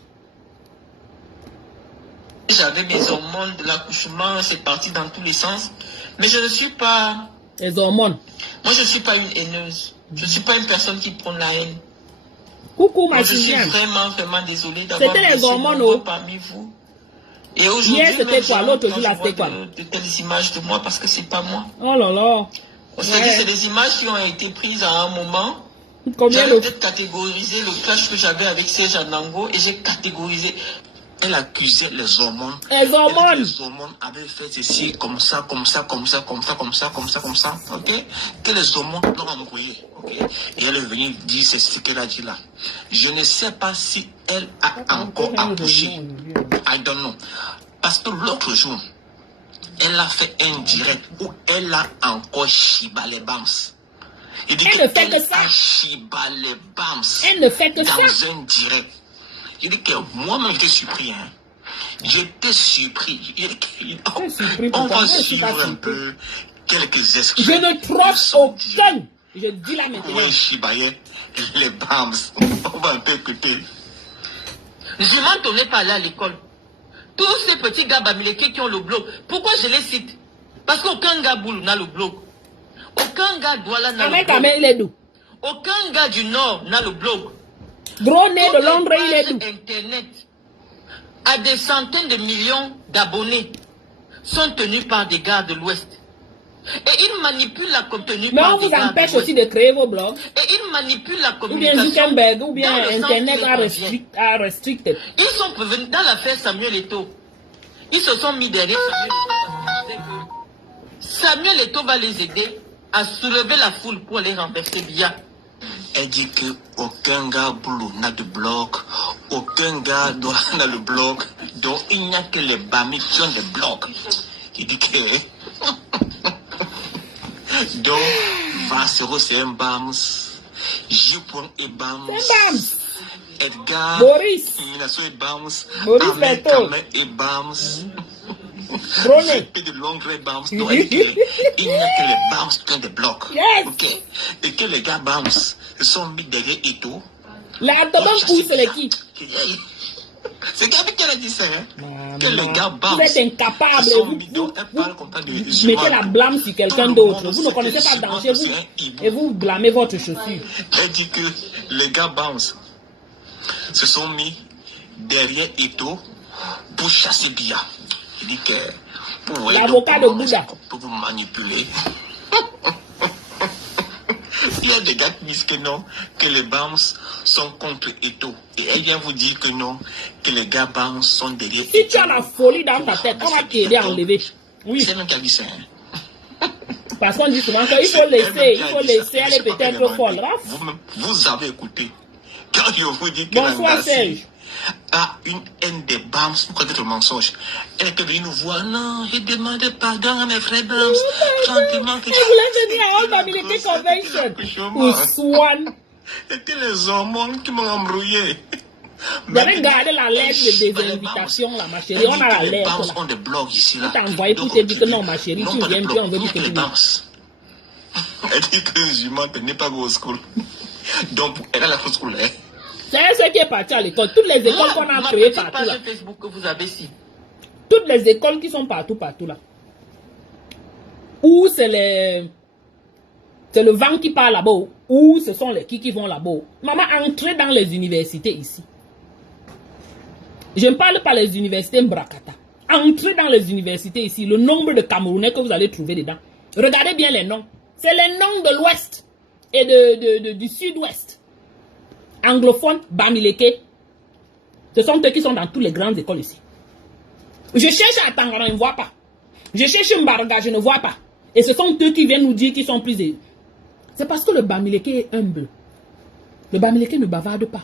J'avais mes hormones de l'accouchement, c'est parti dans tous les sens. Mais je ne suis pas... Les hormones. Moi, je ne suis pas une haineuse. Je ne suis pas une personne qui prend la haine. Coucou, ma je suis vraiment désolée d'avoir c'était les hormones parmi vous. Et aujourd'hui, hier, c'était quoi? L'autre jour, là, c'était quoi? De telles images de moi parce que c'est pas moi. Oh là là. C'est des images qui ont été prises à un moment. J'avais peut-être catégorisé le clash que j'avais avec Serge Anango et j'ai catégorisé. Elle accusait les hormones. Les hormones. Les hormones avaient fait ceci, comme ça, comme ça, comme ça, comme ça, comme ça, comme ça, comme ça. Ok? Que les hormones l'ont embrouillé. Ok? Et elle est venue dire ce qu'elle a dit là. Je ne sais pas si elle a encore accouché. I don't know. Parce que l'autre jour, elle a fait un direct où elle a encore Shiba les Bams. Il dit elle ne fait que ça. Shiba les Bams. Elle ne fait que ça. Dans un direct. Il dit que moi-même j'étais surpris. Hein. J'étais surpris. On va suivre un peu quelques extraits. Je ne trouve aucun. Je dis la maintenant. Oui, Shibaye, les Bams. On va un peu écouter. Je m'entendais pas aller à l'école. Tous ces petits gars Bamileke qui ont le blog, pourquoi je les cite? Parce qu'aucun gars Boulou n'a le blog. Aucun gars Douala n'a le blog. Aucun gars du Nord n'a le blog. Gros nez de Londres, il est d'où? Internet à des centaines de millions d'abonnés sont tenus par des gars de l'Ouest. Et ils manipulent la contenu. Mais on vous empêche aussi de créer vos blogs. Et ils manipulent la communication. Ou bien Zuckerberg, ou bien Internet a restricted. Ils sont prévenus dans l'affaire Samuel Eto'o. Ils se sont mis derrière Samuel Eto'o. Samuel Eto'o va les aider à soulever la foule pour les renverser bien. Elle dit qu'aucun gars Boulou n'a de blog, aucun gars n'a le blog, donc il n'y a que les Bami qui ont des blogs. Il dit que... donc, Vassero c'est un Bams, Jupon et Bams, Edgar, Boris, Minasso et Bams, Boris Kamé et Bams, et de Londres et Bams. Donc, il n'y a que les Bams qui ont des blogs. Yes. Okay. Et que les gars Bams se sont mis derrière Eto'o. La Toban pousse l'équipe. C'est Gabi qui a dit ça, hein? Que les gars Bams. Vous êtes incapable. Vous mettez la blâme sur quelqu'un d'autre. Vous ne connaissez pas le danger. Et vous blâmez votre chaussure. Elle dit que les gars Bams se sont mis derrière Eto'o pour chasser Bia. Il dit que l'avocat de Bouddha pour vous manipuler. Il y a des gars qui disent que non, que les Bams sont contre Eto'o. Et elle vient vous dire que non, que les gars Bams sont derrière Eto'o. Si tu as la folie dans ta tête, on va t'aider à enlever. Oui. C'est même qui a dit ça. Parce qu'on dit souvent qu'il faut laisser, elle est peut-être folle. Vous avez écouté. Quand je vous dis que bonsoir Serge. a une haine des Bams pour connaître le mensonge. Elle était venue nous voir. Non, j'ai demandé pardon à mes frères Bams. Gentiment. Elle voulait venir à All Bamileke Convention. Ou Swan. C'était les hormones qui m'ont embrouillé. Vous avez gardé la lettre de désinvitation là, ma chérie. On a la lettre là. On des blogs ici là. On t'a envoyé pour te dire que non, ma chérie, tu viens, puis on veut dire que tu viens. Elle dit que je n'est pas go school. Donc, elle a la fausse school. C'est ce qui est parti à l'école. Toutes les écoles qu'on a créées partout là. Facebook que vous avez ici. Toutes les écoles qui sont partout là. Ou c'est le vent qui part là-bas, ou ce sont les qui vont là-bas. Maman, entrez dans les universités ici. Je ne parle pas des universités Mbrakata. Entrez dans les universités ici. Le nombre de Camerounais que vous allez trouver dedans. Regardez bien les noms. C'est les noms de l'Ouest et du Sud-Ouest. Anglophones, Bamileke. Ce sont eux qui sont dans toutes les grandes écoles ici. Je cherche à Tangara, je ne vois pas. Je cherche Mbarga, je ne vois pas. Et ce sont eux qui viennent nous dire qu'ils sont plus... C'est parce que le Bamileke est humble. Le Bamileke ne bavarde pas.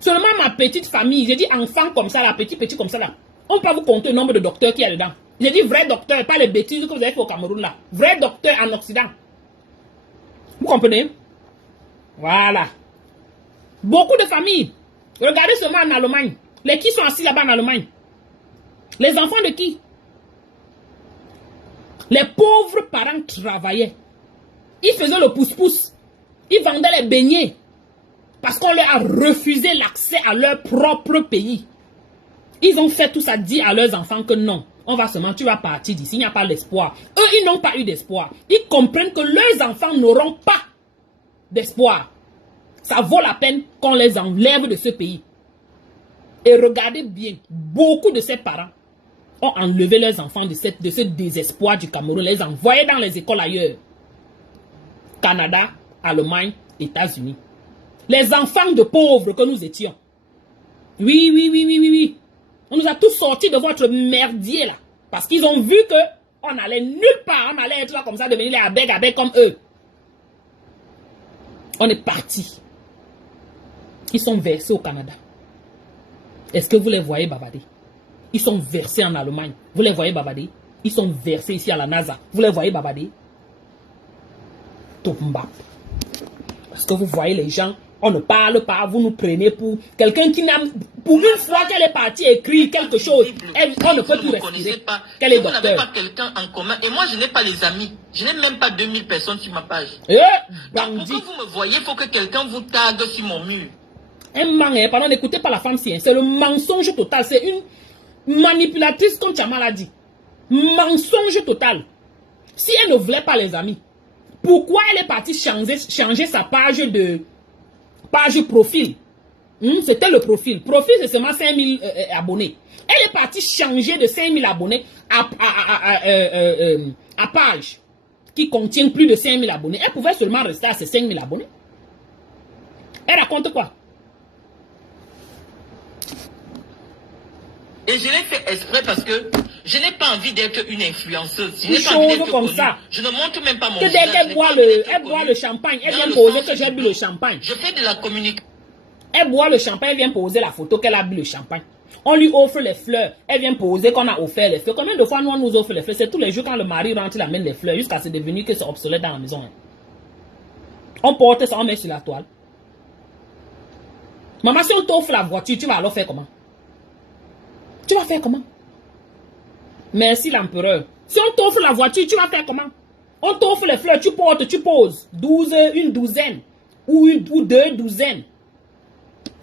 Seulement ma petite famille, j'ai dit enfant comme ça, là, petit comme ça, là. On peut vous compter le nombre de docteurs qu'il y a dedans. J'ai dit vrai docteur, pas les bêtises que vous avez fait au Cameroun, là. Vrai docteur en Occident. Vous comprenez? Voilà. Beaucoup de familles. Regardez seulement en Allemagne. Les qui sont assis là-bas en Allemagne? Les enfants de qui? Les pauvres parents travaillaient. Ils faisaient le pouce-pouce. Ils vendaient les beignets. Parce qu'on leur a refusé l'accès à leur propre pays. Ils ont fait tout ça, dit à leurs enfants que non. On va seulement, tu vas partir d'ici, il n'y a pas d'espoir. Eux, ils n'ont pas eu d'espoir. Ils comprennent que leurs enfants n'auront pas d'espoir. Ça vaut la peine qu'on les enlève de ce pays. Et regardez bien, beaucoup de ces parents ont enlevé leurs enfants de ce désespoir du Cameroun, les envoyés dans les écoles ailleurs. Canada, Allemagne, États-Unis. Les enfants de pauvres que nous étions. Oui. On nous a tous sortis de votre merdier là. Parce qu'ils ont vu que on allait nulle part. On allait être là comme ça, devenir les abeg comme eux. On est parti. Ils sont versés au Canada. Est-ce que vous les voyez bavarder? Ils sont versés en Allemagne. Vous les voyez bavarder? Ils sont versés ici à la NASA. Vous les voyez bavarder? Tombap. Parce que vous voyez les gens, on ne parle pas, vous nous prenez pour quelqu'un qui n'a... Pour une fois qu'elle est partie écrire quelque chose, on ne peut plus respirer. Quel est vous docteur? n'avez pas quelqu'un en commun. Et moi, je n'ai pas les amis. Je n'ai même pas 2000 personnes sur ma page. Donc, pour que vous me voyez, il faut que quelqu'un vous tague sur mon mur. Pardon, n'écoutez pas la femme si. C'est le mensonge total. C'est une manipulatrice comme Tchama l'a dit. Mensonge total. Si elle ne voulait pas les amis, pourquoi elle est partie changer sa page profil? C'était le profil. Profil, c'est seulement 5000 abonnés. Elle est partie changer de 5000 abonnés à page qui contient plus de 5000 abonnés. Elle pouvait seulement rester à ces 5000 abonnés. Elle raconte quoi? Et je l'ai fait exprès parce que je n'ai pas envie d'être une influenceuse. Une chose comme ça. Je ne montre même pas mon que visage. Dès qu'elle boit le champagne, elle vient poser que j'ai bu le champagne. Je fais de la communication. Elle boit le champagne, elle vient poser la photo qu'elle a bu le champagne. On lui offre les fleurs, elle vient poser qu'on a offert les fleurs. Combien de fois nous on nous offre les fleurs? C'est tous les jours quand le mari rentre, il amène les fleurs jusqu'à ce devenir que c'est obsolète dans la maison. On porte ça, on met sur la toile. Maman, si on t'offre la voiture, tu vas alors faire comment? Tu vas faire comment? Merci l'empereur. Si on t'offre la voiture, tu vas faire comment? On t'offre les fleurs, tu portes, tu poses. Une douzaine. Ou 2 douzaines.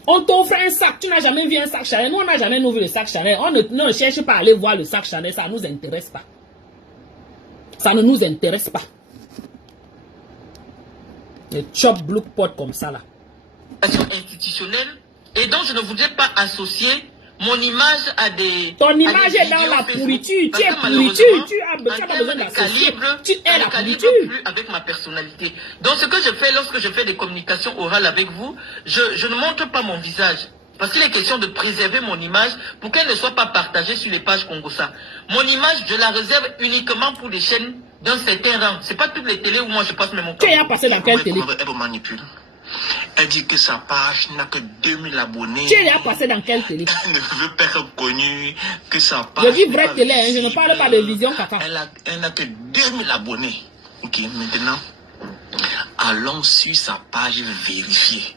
On t'offre un sac. Tu n'as jamais vu un sac Chanel. Nous, on n'a jamais vu le sac Chanel. On ne cherche pas à aller voir le sac Chanel. Ça ne nous intéresse pas. Ça ne nous intéresse pas. Les chop block pot comme ça là. Institutionnelle. Et donc, je ne voudrais pas associer mon image à des... Ton image est dans la pourriture. Tu es pourriture. Tu as pas besoin d'associer. Tu es la pourriture. Plus avec ma personnalité. Donc, ce que je fais lorsque je fais des communications orales avec vous, je ne montre pas mon visage. Parce qu'il est question de préserver mon image pour qu'elle ne soit pas partagée sur les pages Congossa. Mon image, je la réserve uniquement pour les chaînes d'un certain rang. Ce n'est pas toutes les télés où moi je passe mes mots. Tu es passé dans quelle télé? Elle vous manipule. Elle dit que sa page n'a que 2000 abonnés. Tu l'as passé dans quelle télé? Elle ne veut pas être connue, que sa page... Je dis vraie télé, hein, je ne parle pas de vision caca. Elle n'a que 2000 abonnés. Ok, maintenant, allons sur sa page vérifier.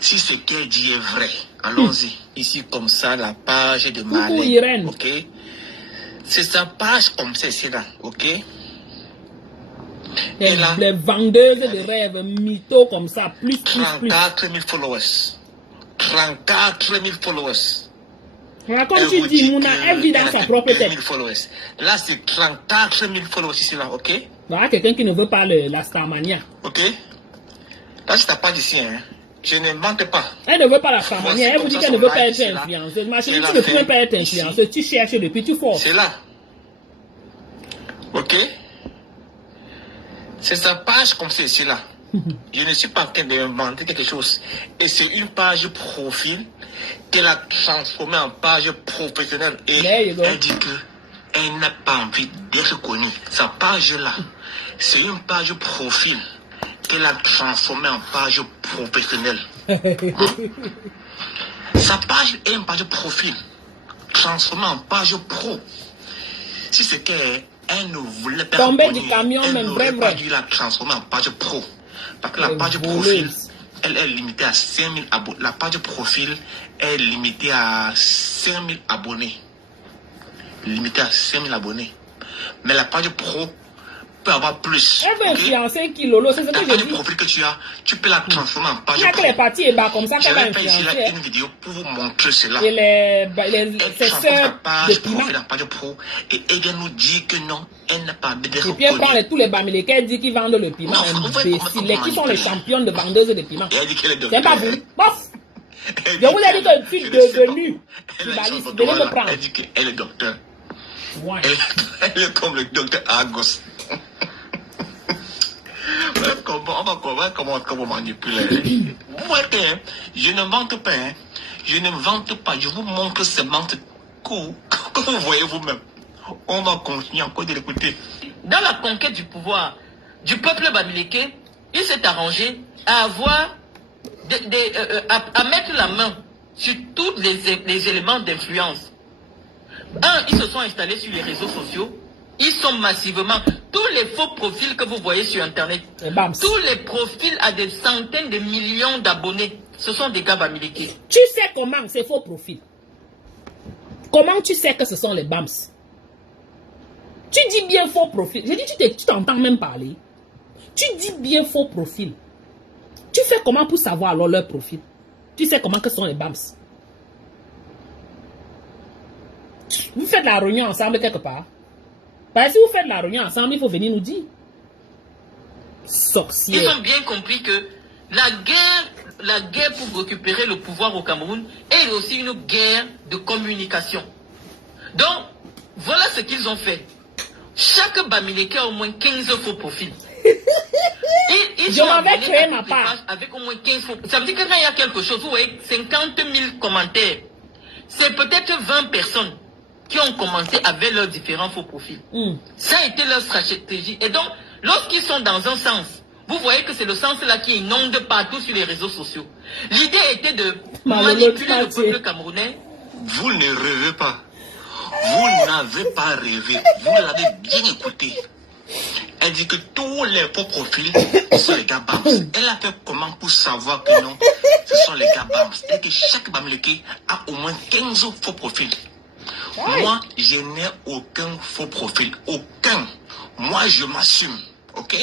Si ce qu'elle dit est vrai, allons-y. Ici, comme ça, la page de Malais. Irène. Ok? C'est sa page comme ça, c'est là. Ok? Les vendeuses de rêves, mythos comme ça, plus. 34 000 followers. 34 000 followers. Voilà, comme tu dis, Mouna, elle vit dans sa propre tête. Là, c'est 34 000 followers ici, là, ok? Voilà, quelqu'un qui ne veut pas la Starmania. Ok? Là, c'est ta page ici, hein? Je ne mente pas. Elle ne veut pas la Starmania, elle vous dit qu'elle ne veut pas être influenceuse. Ma chérie, tu ne peux même pas être influenceuse, tu cherches depuis, tu forces. C'est là. Ok? C'est sa page comme c'est là. Je ne suis pas en train d'inventer quelque chose. Et c'est une page profil qu'elle a transformée en page professionnelle. Et elle dit qu'elle n'a pas envie d'être connue. Sa page là, c'est une page profil qu'elle a transformée en page professionnelle. Sa page est une page profil transformée en page pro. Si c'est qu'elle ne voulait pas tomber du camion, elle même n'aurait vrai, pas vrai. dû la transformer en page pro. Parce que la page profil, elle est limitée à 5000 abonnés. La page profil est limitée à 5000 abonnés. Limitée à 5000 abonnés. Mais la page pro peut avoir plus. Elle veut influencer qui, Lolo, c'est ce que je dis. La page profil que tu as, tu peux la transformer en page pro. Il y a que les parties et bas comme ça qu'elle va Je vais faire ici influencer. une vidéo pour vous montrer cela. Et Elle ses transforme sa sœurs de page piment. profil en page pro et elle vient nous dire que non, elle n'a pas d'être Et puis elle prend connue. tous les bamilés elle dit qu'ils vendent le piment. Non, Imbécile. Qui sont les championnes de vendeuses de piment? Et elle dit qu'elle est C'est pas docteur. vous. Bof! Elle Je dit vous ai dit que je suis qu'elle est devenu Elle est journaliste. sur- Venez me voilà, prendre. Elle dit qu'elle est docteur. Ouais. Elle est comme le docteur Argos. On va comment manipuler. Moi, je ne mente pas. Hein. Je ne vante pas. Je vous montre ces mentes que vous voyez vous-même. On va continuer encore de l'écouter. Dans la conquête du pouvoir du peuple bamileke, il s'est arrangé à avoir à mettre la main sur tous les éléments d'influence. Ils se sont installés sur les réseaux sociaux. Ils sont massivement, tous les faux profils que vous voyez sur Internet, tous les profils à des centaines de millions d'abonnés, ce sont des gars bamileke. Tu sais comment ces faux profils? Comment tu sais que ce sont les BAMS? Tu dis bien faux profil. J'ai dit, tu t'entends même parler. Tu dis bien faux profil. Tu fais comment pour savoir alors leur profil? Tu sais comment que sont les BAMS? Vous faites la réunion ensemble quelque part? Parce que si vous faites la réunion ensemble, il faut venir nous dire. Sorcier. Ils ont bien compris que la guerre pour récupérer le pouvoir au Cameroun est aussi une guerre de communication. Donc, voilà ce qu'ils ont fait. Chaque bamileke a au moins 15 faux profils. Je m'avais créé ma part. Avec au moins 15 faux. Ça veut dire que quand il y a quelque chose, vous voyez, 50 000 commentaires. C'est peut-être 20 personnes qui ont commenté avec leurs différents faux profils. Ça a été leur stratégie. Et donc, lorsqu'ils sont dans un sens, vous voyez que c'est le sens là qui inonde partout sur les réseaux sociaux. L'idée était de manipuler le peuple camerounais. Vous ne rêvez pas. Vous n'avez pas rêvé. Vous l'avez bien écouté. Elle dit que tous les faux profils sont les gars BAMS. Elle a fait comment pour savoir que non, ce sont les gars BAMS. Et que chaque bamileke a au moins 15 faux profils. Moi, je n'ai aucun faux profil. Aucun. Moi, je m'assume. Ok?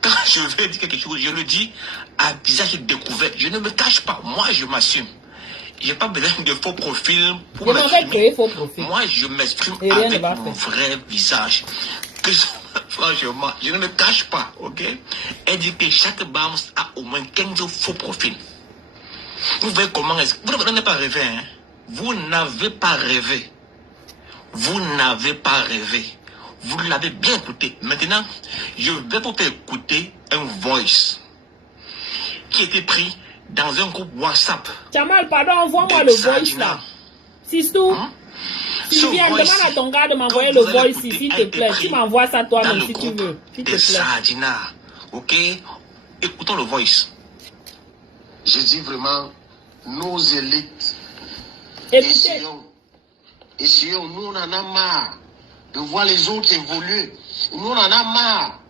Quand je vais dire quelque chose, je le dis à visage découvert. Je ne me cache pas. Moi, je m'assume. Je n'ai pas besoin de faux profils pour m'exprimer. Moi, je m'exprime avec mon vrai visage. Franchement, je ne me cache pas. Ok? Elle dit que chaque BAMS a au moins 15 faux profils. Vous voyez comment est-ce que... Vous n'avez pas rêvé. Hein? Vous n'avez pas rêvé. Vous n'avez pas rêvé. Vous l'avez bien écouté. Maintenant, je vais vous faire écouter un voice qui était pris dans un groupe WhatsApp. Jamal, pardon, envoie-moi le voice là. Sistou, Sylviane, demande à ton gars de m'envoyer le voice s'il te plaît. Tu m'envoies ça toi-même si tu veux. S'il te plaît. Sardina. Ok? Écoutons le voice. Je dis vraiment, nos élites, Écoutez, essayons, nous on en a marre de voir les autres évoluer. Nous on en a marre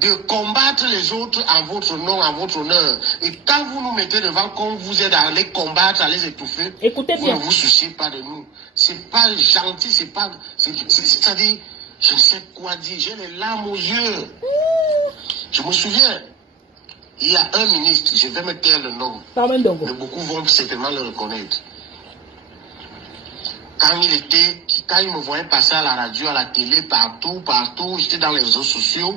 de combattre les autres en votre nom, en votre honneur. Et quand vous nous mettez devant, quand vous êtes à les combattre, à les étouffer, écoutez vous bien. ne vous souciez pas de nous. C'est pas gentil, c'est-à-dire, je ne sais quoi dire, j'ai les larmes aux yeux. Je me souviens, il y a un ministre, je vais me taire le nom, Pardon, Dongo. mais beaucoup vont certainement le reconnaître. Quand il me voyait passer à la radio, à la télé, partout, j'étais dans les réseaux sociaux,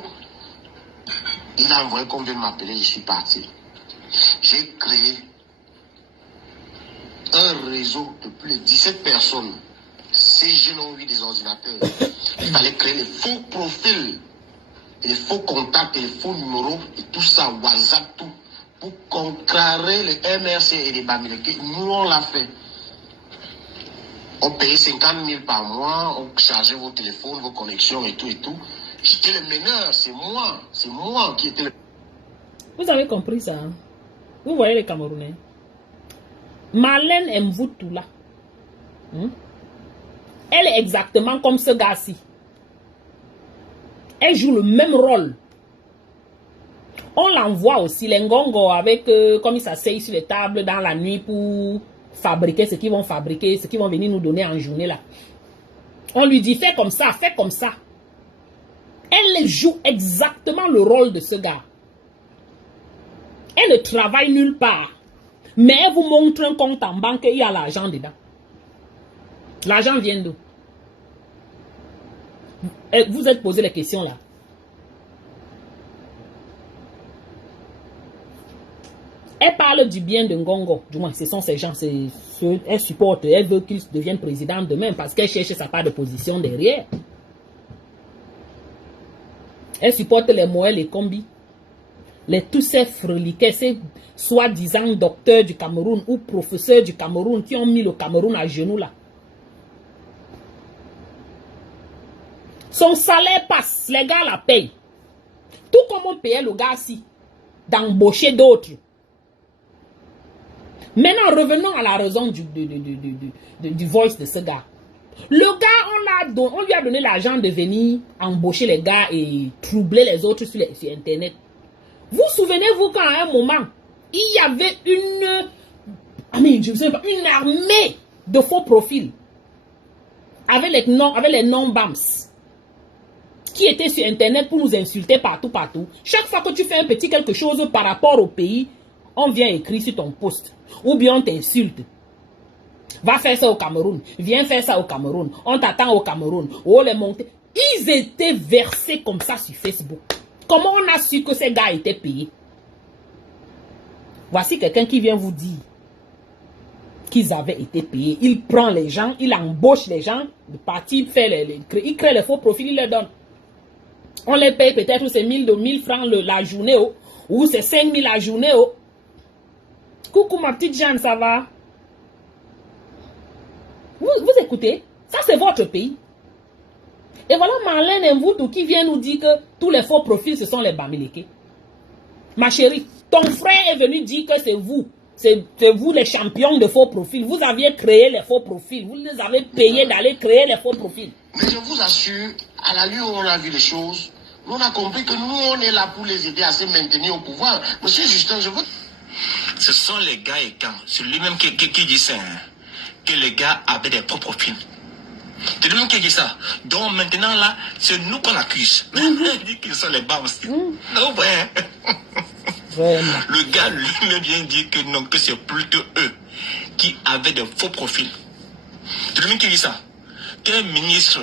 il a envoyé qu'on vient de m'appeler, je suis parti. J'ai créé un réseau de plus de 17 personnes. Ces jeunes ont eu des ordinateurs. Il fallait créer les faux profils, les faux contacts, les faux numéros, et tout ça, WhatsApp, tout, pour contrecarrer les MRC et les Bamileke. Nous, on l'a fait. On payait 50 000 par mois, on chargeait vos téléphones, vos connexions et tout et tout. J'étais le meneur, c'est moi qui étais le... Vous avez compris ça, hein? Vous voyez les Camerounais. Marlène Mvutula. Elle est exactement comme ce gars-ci. Elle joue le même rôle. On l'envoie aussi, les Ngongo, avec, comme ils s'asseyent sur les tables dans la nuit pour fabriquer ce qu'ils vont fabriquer, ce qu'ils vont venir nous donner en journée là. On lui dit, fais comme ça, fais comme ça. Elle joue exactement le rôle de ce gars. Elle ne travaille nulle part. Mais elle vous montre un compte en banque et il y a l'argent dedans. L'argent vient d'où? Vous êtes posé les questions là. Elle parle du bien de Ngongo. Du moins, ce sont ces gens. Elle supporte. Elle veut qu'il devienne président demain parce qu'elle cherche sa part de position derrière. Elle supporte les Moël, les Combis. Tous ces freliquets, ces soi-disant docteurs du Cameroun ou professeurs du Cameroun qui ont mis le Cameroun à genoux là. Son salaire passe, les gars la payent. Tout comme on payait le gars-ci d'embaucher d'autres. Maintenant, revenons à la raison du voice de ce gars. Le gars, on lui a donné l'argent de venir embaucher les gars et troubler les autres sur Internet. Vous souvenez-vous qu'à un moment, il y avait une armée de faux profils avec les noms BAMS qui étaient sur Internet pour nous insulter partout. Chaque fois que tu fais un petit quelque chose par rapport au pays, on vient écrire sur ton post. Ou bien on t'insulte. Va faire ça au Cameroun. Viens faire ça au Cameroun. On t'attend au Cameroun. Oh les montées. Ils étaient versés comme ça sur Facebook. Comment on a su que ces gars étaient payés? Voici quelqu'un qui vient vous dire qu'ils avaient été payés. Il prend les gens, il embauche les gens. Le parti il crée les faux profils, il les donne. On les paye peut-être c'est 1000 francs la journée. Ou c'est 5000 la journée. Coucou ma petite Jeanne, ça va? Vous écoutez? Ça c'est votre pays. Et voilà Marlène Mvutula qui vient nous dire que tous les faux profils ce sont les Bamileke. Ma chérie, ton frère est venu dire que c'est vous. C'est vous les champions de faux profils. Vous aviez créé les faux profils. Vous les avez payés d'aller créer les faux profils. Mais je vous assure, à la lueur où on a vu les choses, nous on a compris que nous on est là pour les aider à se maintenir au pouvoir. Monsieur Justin, je veux... Ce sont les gars et quand. C'est lui-même qui dit ça. Hein, que les gars avaient des propres films. C'est lui-même qui dit ça. Donc maintenant là, c'est nous qu'on accuse. Il dit qu'ils sont les bas aussi. Non, ouais. Le gars lui-même vient dire que non, que c'est plutôt eux qui avaient de faux profils. C'est lui-même qui dit ça. Qu'un ministre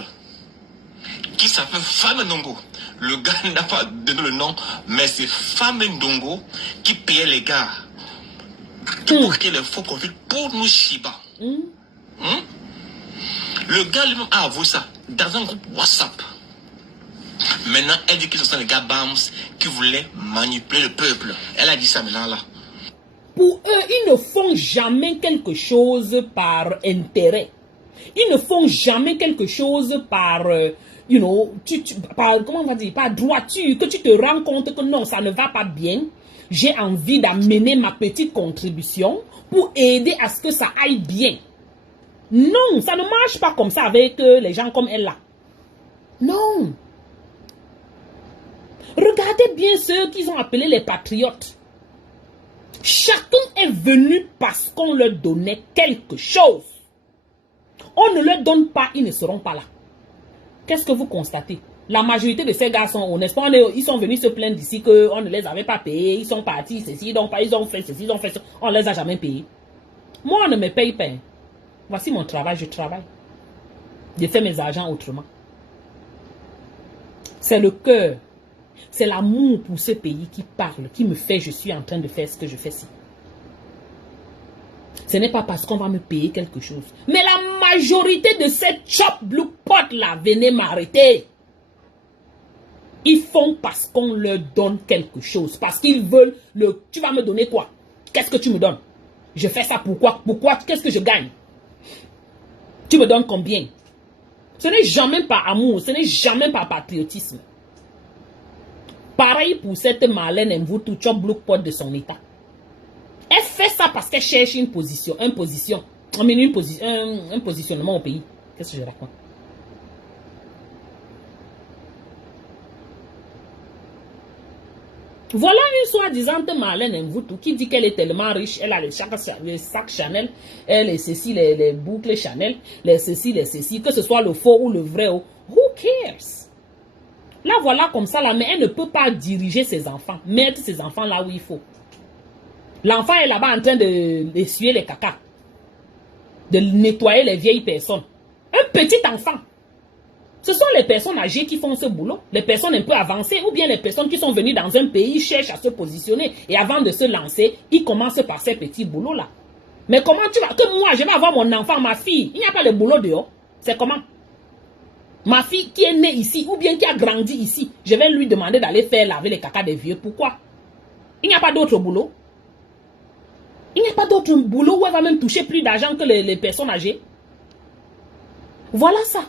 qui s'appelle Femme Ndongo. Le gars n'a pas donné le nom, mais c'est Femme Ndongo qui payait les gars pour créer les faux profils pour nous Shiba. Le gars lui-même a avoué ça dans un groupe WhatsApp. Maintenant, elle dit que ce sont les gars BAMS qui voulaient manipuler le peuple. Elle a dit ça maintenant là. Pour eux, ils ne font jamais quelque chose par intérêt. Ils ne font jamais quelque chose par, par, comment on va dire, par droiture, que tu te rends compte que non, ça ne va pas bien. j'ai envie d'amener ma petite contribution pour aider à ce que ça aille bien. Non, ça ne marche pas comme ça avec les gens comme elle là. Non. Regardez bien ceux qu'ils ont appelés les patriotes. Chacun est venu parce qu'on leur donnait quelque chose. On ne leur donne pas, ils ne seront pas là. Qu'est-ce que vous constatez? La majorité de ces gars sont honnêtes. Ils sont venus se plaindre d'ici qu'on ne les avait pas payés. Ils sont partis, ceci, donc ils ont fait ceci, ils ont fait ça. On ne les a jamais payés. Moi, on ne me paye pas. Voici mon travail, je travaille. Je fais mes argents autrement. C'est le cœur. C'est l'amour pour ce pays qui parle, qui me fait, je suis en train de faire ce que je fais ici. Ce n'est pas parce qu'on va me payer quelque chose. Mais la majorité de ces chop blue pot là, venez m'arrêter. Ils font parce qu'on leur donne quelque chose. Parce qu'ils veulent le... Tu vas me donner quoi? Qu'est-ce que tu me donnes? Je fais ça pourquoi? Pourquoi? Qu'est-ce que je gagne? Tu me donnes combien? Ce n'est jamais par amour, ce n'est jamais par patriotisme. Pareil pour cette Marlène Mvoutou, chop blue pot de son état. Elle fait ça parce qu'elle cherche un positionnement au pays. Qu'est-ce que je raconte? Voilà une soi-disant Marlène Mvoutou qui dit qu'elle est tellement riche, elle a les sacs Chanel, elle a ceci, les boucles Chanel, les ceci, que ce soit le faux ou le vrai. Who cares? Là, voilà comme ça, là, mais elle ne peut pas diriger ses enfants, mettre ses enfants là où il faut. L'enfant est là-bas en train d'essuyer les caca, de nettoyer les vieilles personnes. Un petit enfant. Ce sont les personnes âgées qui font ce boulot, les personnes un peu avancées, ou bien les personnes qui sont venues dans un pays, cherchent à se positionner. Et avant de se lancer, ils commencent par ces petits boulots-là. Mais comment tu vas... Que moi, je vais avoir mon enfant, ma fille. Il n'y a pas de boulot dehors. C'est comment? Ma fille qui est née ici, ou bien qui a grandi ici, je vais lui demander d'aller faire laver les caca des vieux. Pourquoi? Il n'y a pas d'autre boulot. Il n'y a pas d'autre boulot où elle va même toucher plus d'argent que les personnes âgées. Voilà ça.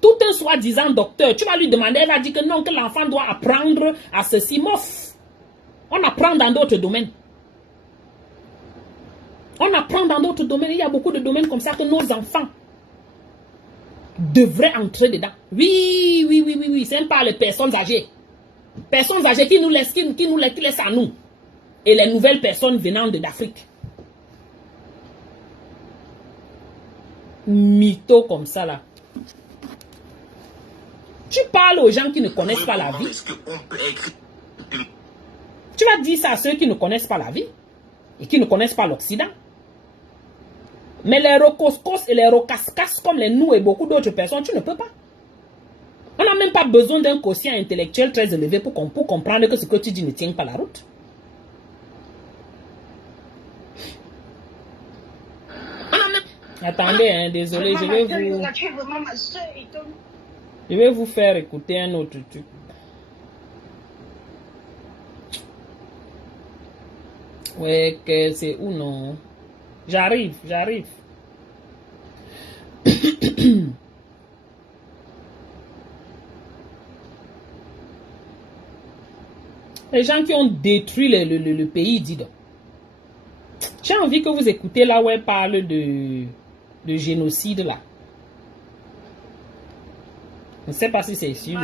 Tout un soi-disant docteur, tu vas lui demander, elle va dire que non, que l'enfant doit apprendre à ceci. Mof. On apprend dans d'autres domaines. On apprend dans d'autres domaines. Il y a beaucoup de domaines comme ça que nos enfants devraient entrer dedans. Oui. C'est pas les personnes âgées. Personnes âgées qui nous laissent à nous. Et les nouvelles personnes venant d'Afrique. Mytho comme ça là. Tu parles aux gens qui ne connaissent pas la vie. Tu vas dire ça à ceux qui ne connaissent pas la vie et qui ne connaissent pas l'Occident. Mais les rocoscos et les rocascas comme les nous et beaucoup d'autres personnes, tu ne peux pas. On n'a même pas besoin d'un quotient intellectuel très élevé pour comprendre que ce que tu dis ne tient pas la route. Attendez, hein, désolé, je vais vous faire écouter un autre truc. Ouais, que c'est où non? J'arrive. Les gens qui ont détruit le pays, dis donc. J'ai envie que vous écoutez là où elle parle de génocide là. Je ne sais pas si c'est ici. Je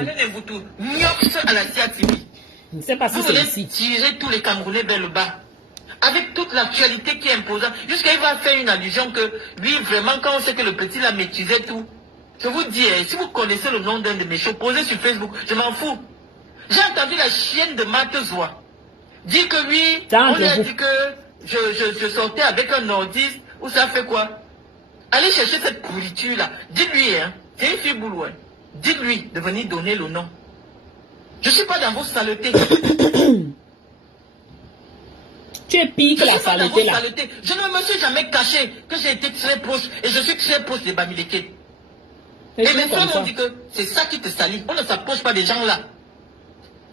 ne sais pas si c'est ici. Tirer tous les Camerounais vers le bas. Avec toute l'actualité qui est imposante. Jusqu'à il va faire une allusion que lui, vraiment, quand on sait que le petit l'a maîtrisé tout. Je vous dis, si vous connaissez le nom d'un de mes shows, posez sur Facebook. Je m'en fous. J'ai entendu la chienne de Matezoa dire que lui, on lui a dit que je sortais avec un nordiste. Ou ça fait quoi? Allez chercher cette pourriture là. Dites-lui, hein. C'est une fille boulot, hein. Dites-lui de venir donner le nom. Je ne suis pas dans vos saletés. Tu es pire que la saleté là. Je ne me suis jamais caché que j'ai été très proche. Et je suis très proche des Bamileke. Et mes frères m'ont dit que c'est ça qui te salit. On ne s'approche pas des gens là.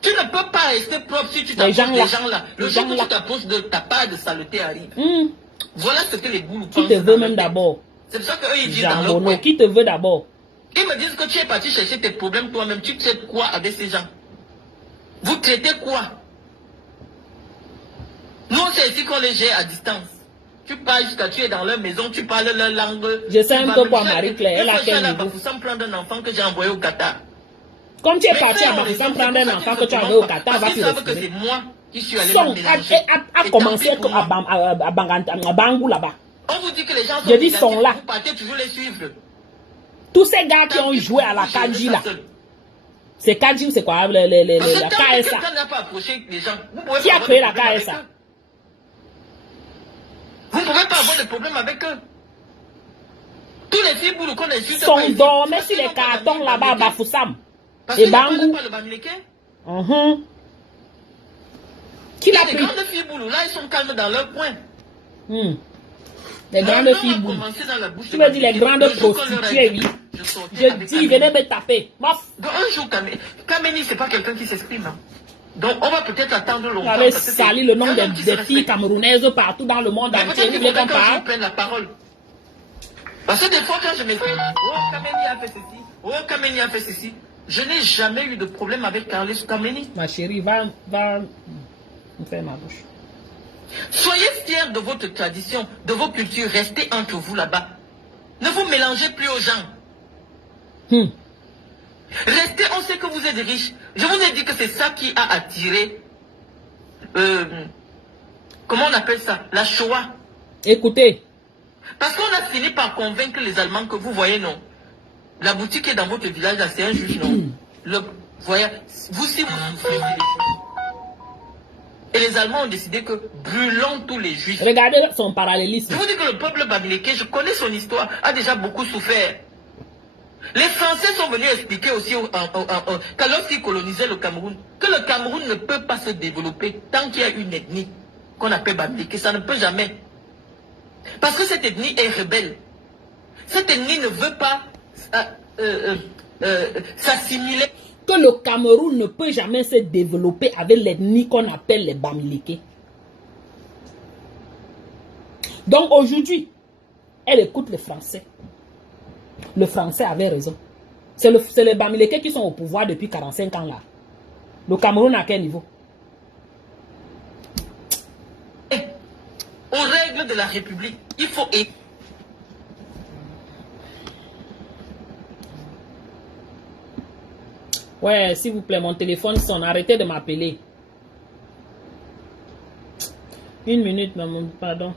Tu ne peux pas rester propre si tu t'approches des gens là. Le jour où tu t'approches de ta part de saleté arrive. Voilà ce que les boules pensent. Qui te veut même d'abord? C'est ça qu'eux ils disent dans leur coin. Qui te veut d'abord? Ils me disent que tu es parti chercher tes problèmes toi-même. Tu traites quoi avec ces gens? Vous traitez quoi? Nous, c'est ici qu'on les gère à distance. Tu parles jusqu'à tu es dans leur maison, tu parles leur langue. Je sais un peu quoi, Marie-Claire. Elle a quel niveau? Bafoussam prendre un enfant que j'ai envoyé au Qatar. Comme tu es parti à Bafoussam prendre un enfant que tu as envoyé au Qatar, va te que c'est moi qui suis allé Son mélanger. a commencé à Bangou là-bas. On vous dit que les gens sont Je dis sont là. Vous partez toujours les suivre. Tous ces gars qui ont joué à la Kadji là. C'est Kadji ou c'est quoi la KSA? Qui a créé la KSA? Vous ne pouvez pas avoir de problème avec eux. Tous les filles boulot qu'on insulte sont dormés sur les cartons là-bas à Bafoussam. Et Bangou. Qui l'a pris? Les grandes filles boulot là, ils sont calmes dans leur coin. Les grandes filles boulot. Tu me dis les grandes prostituées, oui. Je dis, venez me taper. Donc un jour, Kameni, c'est pas quelqu'un qui s'exprime. Hein. Donc on va peut-être attendre longtemps. Vous avez sali le nom des filles camerounaises partout dans le monde entier. Vous voulez qu'on parle? Prenne la parole. Parce que des fois quand je m'exprime, oh Kameni a fait ceci, oh Kameni a fait ceci, je n'ai jamais eu de problème avec Carlos Kameni. Ma chérie, va me faire ma bouche. Soyez fiers de votre tradition, de vos cultures, restez entre vous là-bas. Ne vous mélangez plus aux gens. Restez, on sait que vous êtes riches. Je vous ai dit que c'est ça qui a attiré, comment on appelle ça, la Shoah. Écoutez. Parce qu'on a fini par convaincre les Allemands que vous voyez, non. La boutique est dans votre village, là, c'est un juge, non. Voyez, vous si vous souffrez les choses. Et les Allemands ont décidé que brûlons tous les juifs. Regardez son parallélisme. Je vous dis que le peuple bamileke, je connais son histoire, a déjà beaucoup souffert. Les Français sont venus expliquer aussi qu'à lorsqu'ils colonisaient le Cameroun, que le Cameroun ne peut pas se développer tant qu'il y a une ethnie qu'on appelle bamileke. Ça ne peut jamais. Parce que cette ethnie est rebelle. Cette ethnie ne veut pas s'assimiler. Que le Cameroun ne peut jamais se développer avec l'ethnie qu'on appelle les Bamileke. Donc aujourd'hui, elle écoute le français. Le français avait raison. C'est les Bamileke qui sont au pouvoir depuis 45 ans là. Le Cameroun à quel niveau? Aux règles de la République, il faut... Ouais, s'il vous plaît, mon téléphone sonne. Arrêtez de m'appeler. 1 minute, maman, pardon.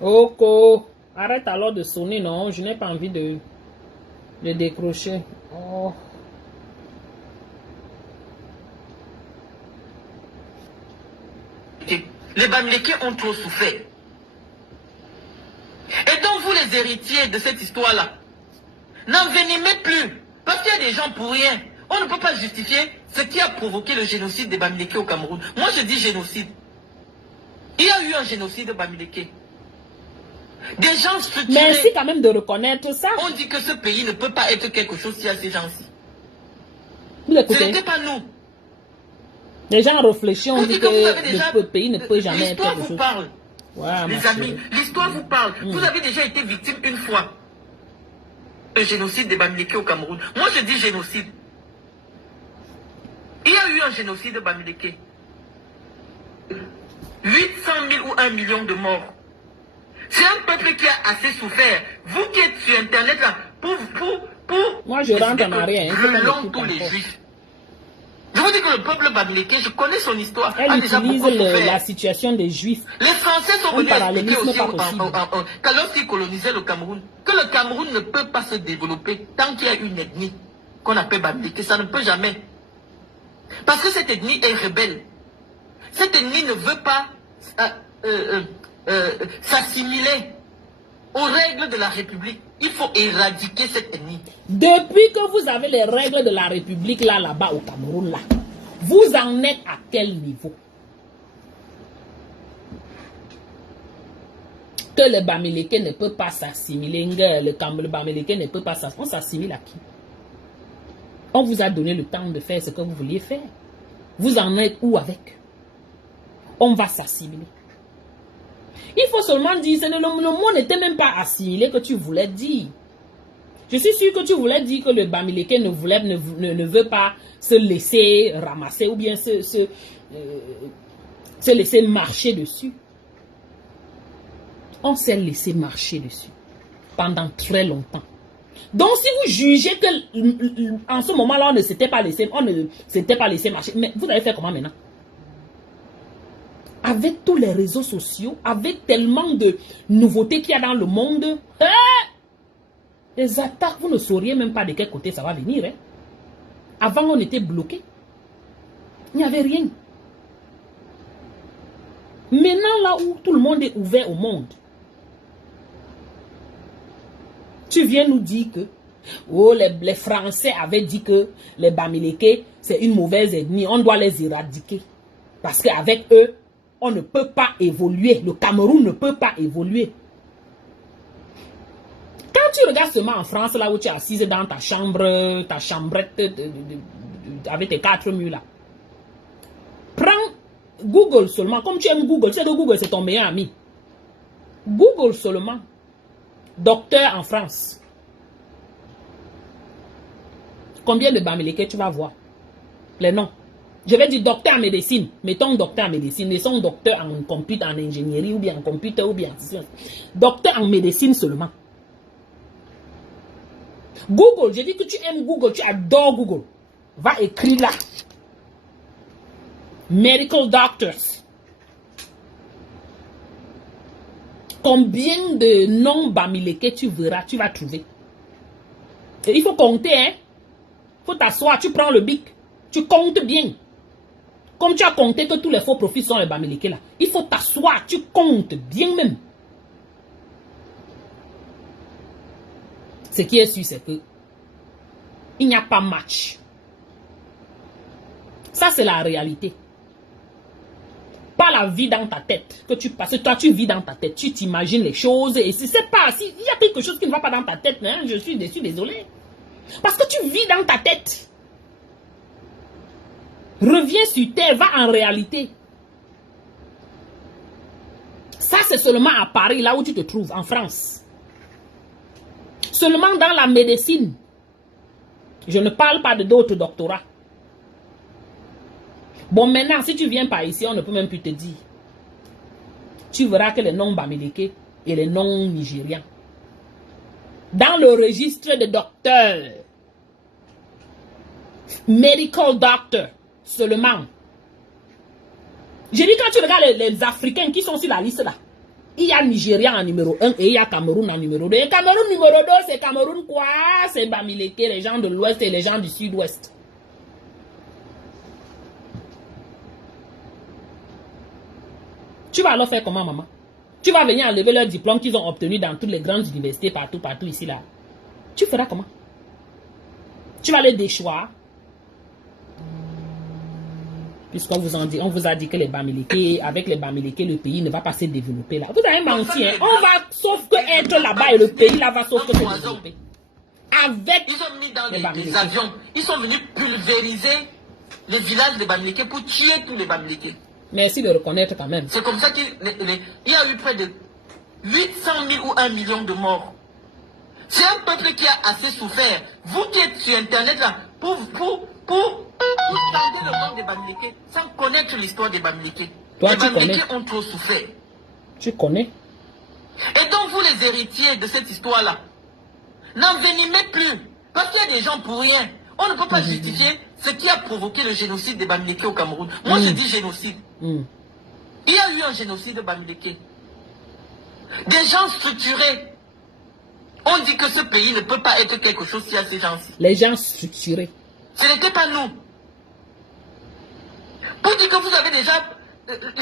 Oko, arrête alors de sonner, non? Je n'ai pas envie de décrocher. Oh. Les Bamileke ont trop souffert. Et donc vous les héritiers de cette histoire-là, n'envenimez plus. Parce qu'il y a des gens pour rien. On ne peut pas justifier ce qui a provoqué le génocide des Bamileke au Cameroun. Moi je dis génocide. Il y a eu un génocide de Bamileke. Des gens structurés. Merci quand même de reconnaître ça. On dit que ce pays ne peut pas être quelque chose s'il y a ces gens-ci. Ce n'était pas nous. Les gens réfléchissent, on dit que le pays ne peut jamais être quelque chose. L'histoire vous parle. Ouais, les amis, l'histoire vous parle. Vous avez déjà été victime une fois. Le génocide des Bamileke au Cameroun. Moi je dis génocide. Il y a eu un génocide de Bamileke. 800 000 ou 1 million de morts. C'est un peuple qui a assez souffert. Vous qui êtes sur Internet là, pour moi je rentre en arrière. Brûlons tous les juifs. Je vous dis que le peuple bamileke, je connais son histoire. Elle utilise la situation des juifs. Les Français sont venus expliquer aussi qu'à lorsqu'ils colonisaient le Cameroun, que le Cameroun ne peut pas se développer tant qu'il y a une ethnie qu'on appelle bamileke. Ça ne peut jamais. Parce que cette ethnie est rebelle. Cette ethnie ne veut pas s'assimiler aux règles de la République. Il faut éradiquer cette ethnie. Depuis que vous avez les règles de la République là-bas au Cameroun, là, vous en êtes à quel niveau? Que le Bamileke ne peut pas s'assimiler, le Bamileke ne peut pas s'assimiler. On s'assimile à qui? On vous a donné le temps de faire ce que vous vouliez faire. Vous en êtes où avec? On va s'assimiler. Il faut seulement dire, le mot n'était même pas assimilé que tu voulais dire. Je suis sûr que tu voulais dire que le Bamileke ne veut pas se laisser ramasser ou bien se laisser marcher dessus. On s'est laissé marcher dessus pendant très longtemps. Donc, si vous jugez que en ce moment-là, on ne s'était pas laissé marcher, mais vous allez faire comment maintenant? Avec tous les réseaux sociaux, avec tellement de nouveautés qu'il y a dans le monde, les attaques, vous ne sauriez même pas de quel côté ça va venir. Hein? Avant, on était bloqué. Il n'y avait rien. Maintenant, là où tout le monde est ouvert au monde, tu viens nous dire que les Français avaient dit que les Bamileke, c'est une mauvaise ethnie, on doit les éradiquer. Parce qu'avec eux, on ne peut pas évoluer. Le Cameroun ne peut pas évoluer. Quand tu regardes seulement en France, là où tu es assise dans ta chambre, ta chambrette avec tes 4 murs là, prends Google seulement. Comme tu aimes Google, tu sais que Google c'est ton meilleur ami. Google seulement. Docteur en France. Combien de Bamileke tu vas voir? Les noms. Je vais dire docteur en médecine. Mettons docteur en médecine. Mettons docteur en computer, en ingénierie, ou bien en computer, ou bien en sciences. Docteur en médecine seulement. Google, j'ai dit que tu aimes Google, tu adores Google. Va écrire là. Medical doctors. Combien de noms Bamileke tu verras, tu vas trouver. Et il faut compter, hein. Il faut t'asseoir, tu prends le bic, tu comptes bien. Comme tu as compté que tous les faux profils sont les Bamileke là. Il faut t'asseoir, tu comptes bien même. Ce qui est sûr, c'est que il n'y a pas match. Ça, c'est la réalité. Pas la vie dans ta tête que tu passes. Toi, tu vis dans ta tête. Tu t'imagines les choses. Et si c'est pas, s'il y a quelque chose qui ne va pas dans ta tête, hein, je suis désolé. Parce que tu vis dans ta tête. Reviens sur terre, va en réalité. Ça, c'est seulement à Paris, là où tu te trouves, en France. Seulement dans la médecine. Je ne parle pas de d'autres doctorats. Bon, maintenant, si tu viens par ici, on ne peut même plus te dire. Tu verras que les noms Bamileke et les noms nigérians. Dans le registre des docteurs, medical doctor, seulement. J'ai dit quand tu regardes les Africains qui sont sur la liste là, il y a Nigérian en numéro 1 et il y a Cameroun en numéro 2. Et Cameroun numéro 2, c'est Cameroun quoi? C'est Bamileke, les gens de l'Ouest et les gens du Sud-Ouest. Tu vas alors faire comment, maman? Tu vas venir enlever leur diplôme qu'ils ont obtenu dans toutes les grandes universités, partout ici, là. Tu feras comment? Tu vas les déchoir. Puisqu'on vous a dit que les Bamileke, avec les Bamileke, le pays ne va pas se développer là. Vous avez menti, hein? On va, sauf que être là-bas et le pays là va sauf que se développer. Avec ils ont mis dans les avions, ils sont venus pulvériser les villages des Bamileke pour tuer tous les Bamileke. Merci de reconnaître quand même. C'est comme ça qu'il y a eu près de 800 000 ou 1 million de morts. C'est un peuple qui a assez souffert. Vous qui êtes sur Internet là, pour tenter le nom des Bamileke sans connaître l'histoire des Bamileke. Toi, les tu Bamileke connais. ont trop souffert. Tu connais. Et donc vous les héritiers de cette histoire-là, n'envenimez plus. Parce qu'il y a des gens pour rien. On ne peut pas justifier ce qui a provoqué le génocide des Bamileke au Cameroun. Moi je dis génocide. Il y a eu un génocide de Bamileke. Des gens structurés. On dit que ce pays ne peut pas être quelque chose s'il y a ces gens-ci. Les gens structurés. Ce n'était pas nous. Pour dire que vous avez déjà...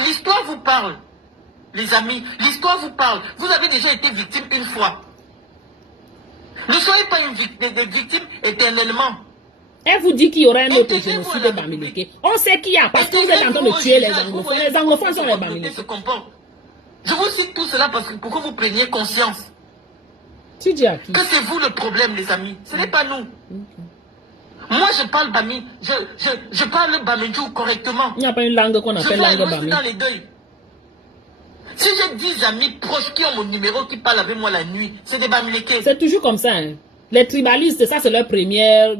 L'histoire vous parle, les amis. L'histoire vous parle. Vous avez déjà été victime une fois. Ne soyez pas des victimes éternellement. Elle vous dit qu'il y aura un autre génocide de Bamileke. On sait qu'il y a, parce que vous êtes en train de tuer les anglophones. Les anglophones sont les Bamileke. Je vous cite tout cela parce que pour que vous preniez conscience. Tu dis à qui? Que c'est vous le problème, les amis. Ce n'est pas nous. Moi, je parle Bami. Je parle Bamidjou correctement. Il n'y a pas une langue qu'on appelle langue Bami. Dans les deuils. Si j'ai 10 amis proches qui ont mon numéro, qui parlent avec moi la nuit, c'est des Bamileke. C'est toujours comme ça. Hein? Les tribalistes, ça c'est leur première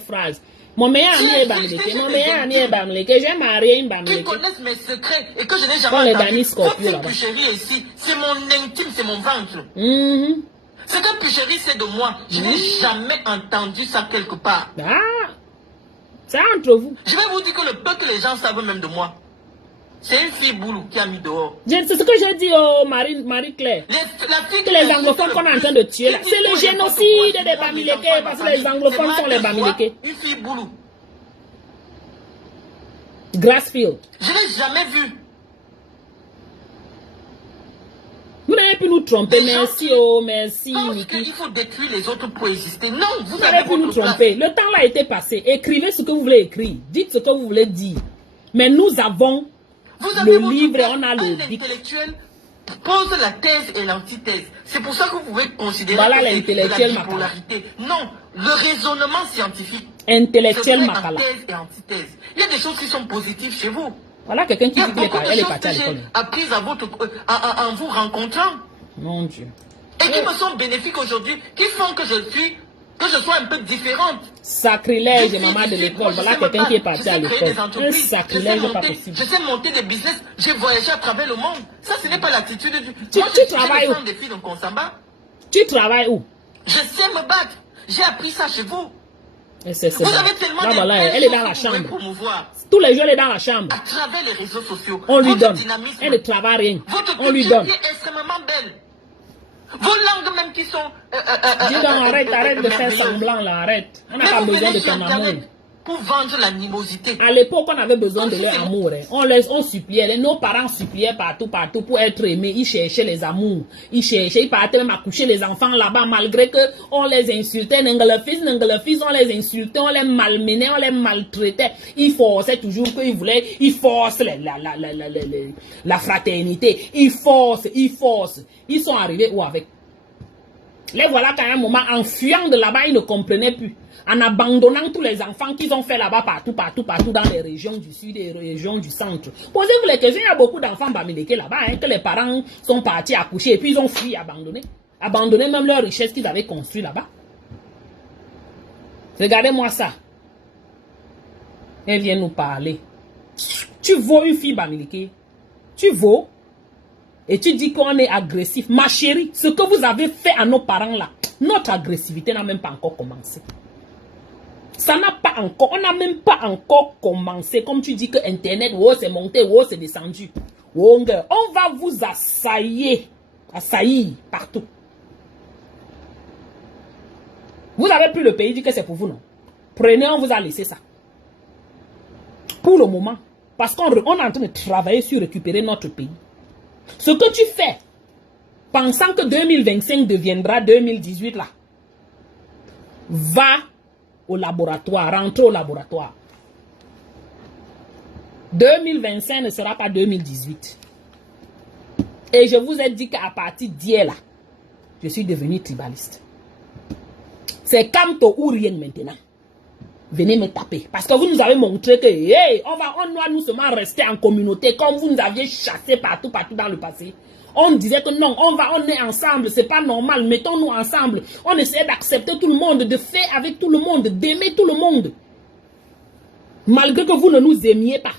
phrase. Mon meilleur ami est Bamileke. Mon meilleur ami est Bamileke. J'ai marié une Qui Bamileke. connaissent mes secrets et que je n'ai Quand les jamais Dani entendu. Scorpio, Votre là-bas. Puchérie ici, c'est mon intime, c'est mon ventre. Mhm. Ce que Puchérie c'est de moi, je n'ai jamais entendu ça quelque part. Ah, c'est entre vous. Je vais vous dire que le peu que les gens savent même de moi, c'est une fille boulou qui a mis dehors. C'est ce que j'ai dit au Marie-Claire. La fille Que les anglophones qu'on est en train de tuer là, c'est le génocide des Bamileke parce que les anglophones sont les Bamileke. Une fille boulou. Grassfield. Je n'ai jamais vu. Vous n'avez pu nous tromper. Merci, oh, merci, Parce Niki. qu'il faut détruire les autres pour exister. Non, vous Vous n'avez avez pu nous votre place. tromper. Le temps là a été passé. Écrivez ce que vous voulez écrire. Dites ce que vous voulez dire. Mais nous avons Vous avez le votre livre et place. on a Un le bic. intellectuel pose la thèse et l'antithèse. C'est pour ça que vous pouvez considérer Voilà que c'est l'intellectuel de la bipolarité. Non, le raisonnement scientifique, Intellectuel c'est Makala. thèse et antithèse. Il y a des choses qui sont positives chez vous. Voilà quelqu'un qui Il y a dit qu'elle beaucoup de est choses partie à que j'ai l'école. apprises en vous rencontrant Mon Dieu. et qui me sont bénéfiques aujourd'hui, qui font que je sois un peu différente. Sacrilège, Je suis maman de ici, l'école. moi, je Voilà sais quelqu'un me qui est battre, parti je à sais créer l'école. des Un entreprises, sacrilège pas possible. je sais monter des business, j'ai voyagé à travers le monde. Ça, ce n'est pas l'attitude du... Tu j'ai travailles où? des filles de Konsamba. Tu travailles où? Je sais me battre. J'ai appris ça chez vous. Et c'est Vous avez tellement là, de voilà, belles elle est choses dans la que vous pouvez chambre. promouvoir Tous les jours, elle est dans la chambre. à travers les réseaux sociaux. On lui Votre donne. dynamisme, Elle ne travaille rien. votre On lui culture donne. qui est extrêmement belle. Vos langues même qui sont... Dis donc, arrête de faire merveilleuses. semblant là, arrête. On n'a Mais pas vous besoin venez de sur ton amour. Internet pour vendre l'animosité. À l'époque, on avait besoin de Comme leur si c'est- amour. Hein. On suppliait. Nos parents suppliaient partout pour être aimés. Ils cherchaient les amours. Ils partaient même accoucher les enfants là-bas, malgré que on les insultait. Le fils, on les insultait, on les malmenait, on les maltraitait. Ils forçaient toujours ils forcent la fraternité. Ils forcent. Ils sont arrivés où avec? Les voilà qu'à un moment, en fuyant de là-bas, ils ne comprenaient plus. En abandonnant tous les enfants qu'ils ont fait là-bas, partout dans les régions du sud et les régions du centre. Posez-vous les questions, il y a beaucoup d'enfants Bamileke là-bas, hein, que les parents sont partis accoucher et puis ils ont fui, abandonné. Abandonné même leur richesse qu'ils avaient construite là-bas. Regardez-moi ça. Elle vient nous parler. Tu vaux une fille Bamileke. Tu vaux. Et tu dis qu'on est agressif. Ma chérie, ce que vous avez fait à nos parents là, notre agressivité n'a même pas encore commencé. Ça n'a pas encore, on n'a même pas encore commencé. Comme tu dis que Internet, oh c'est monté, oh c'est descendu. Oh, on va vous assaillir partout. Vous avez pris le pays, dit que c'est pour vous, non? Prenez, on vous a laissé ça. Pour le moment. Parce qu'on est en train de travailler sur récupérer notre pays. Ce que tu fais, pensant que 2025 deviendra 2018 là, va au laboratoire, rentre au laboratoire. 2025 ne sera pas 2018. Et je vous ai dit qu'à partir d'hier là, je suis devenu tribaliste. C'est Kamto ou rien maintenant. Venez me taper. Parce que vous nous avez montré que hey, on doit nous seulement rester en communauté comme vous nous aviez chassé partout dans le passé. On disait que non, on est ensemble, c'est pas normal, mettons-nous ensemble. On essayait d'accepter tout le monde, de faire avec tout le monde, d'aimer tout le monde. Malgré que vous ne nous aimiez pas.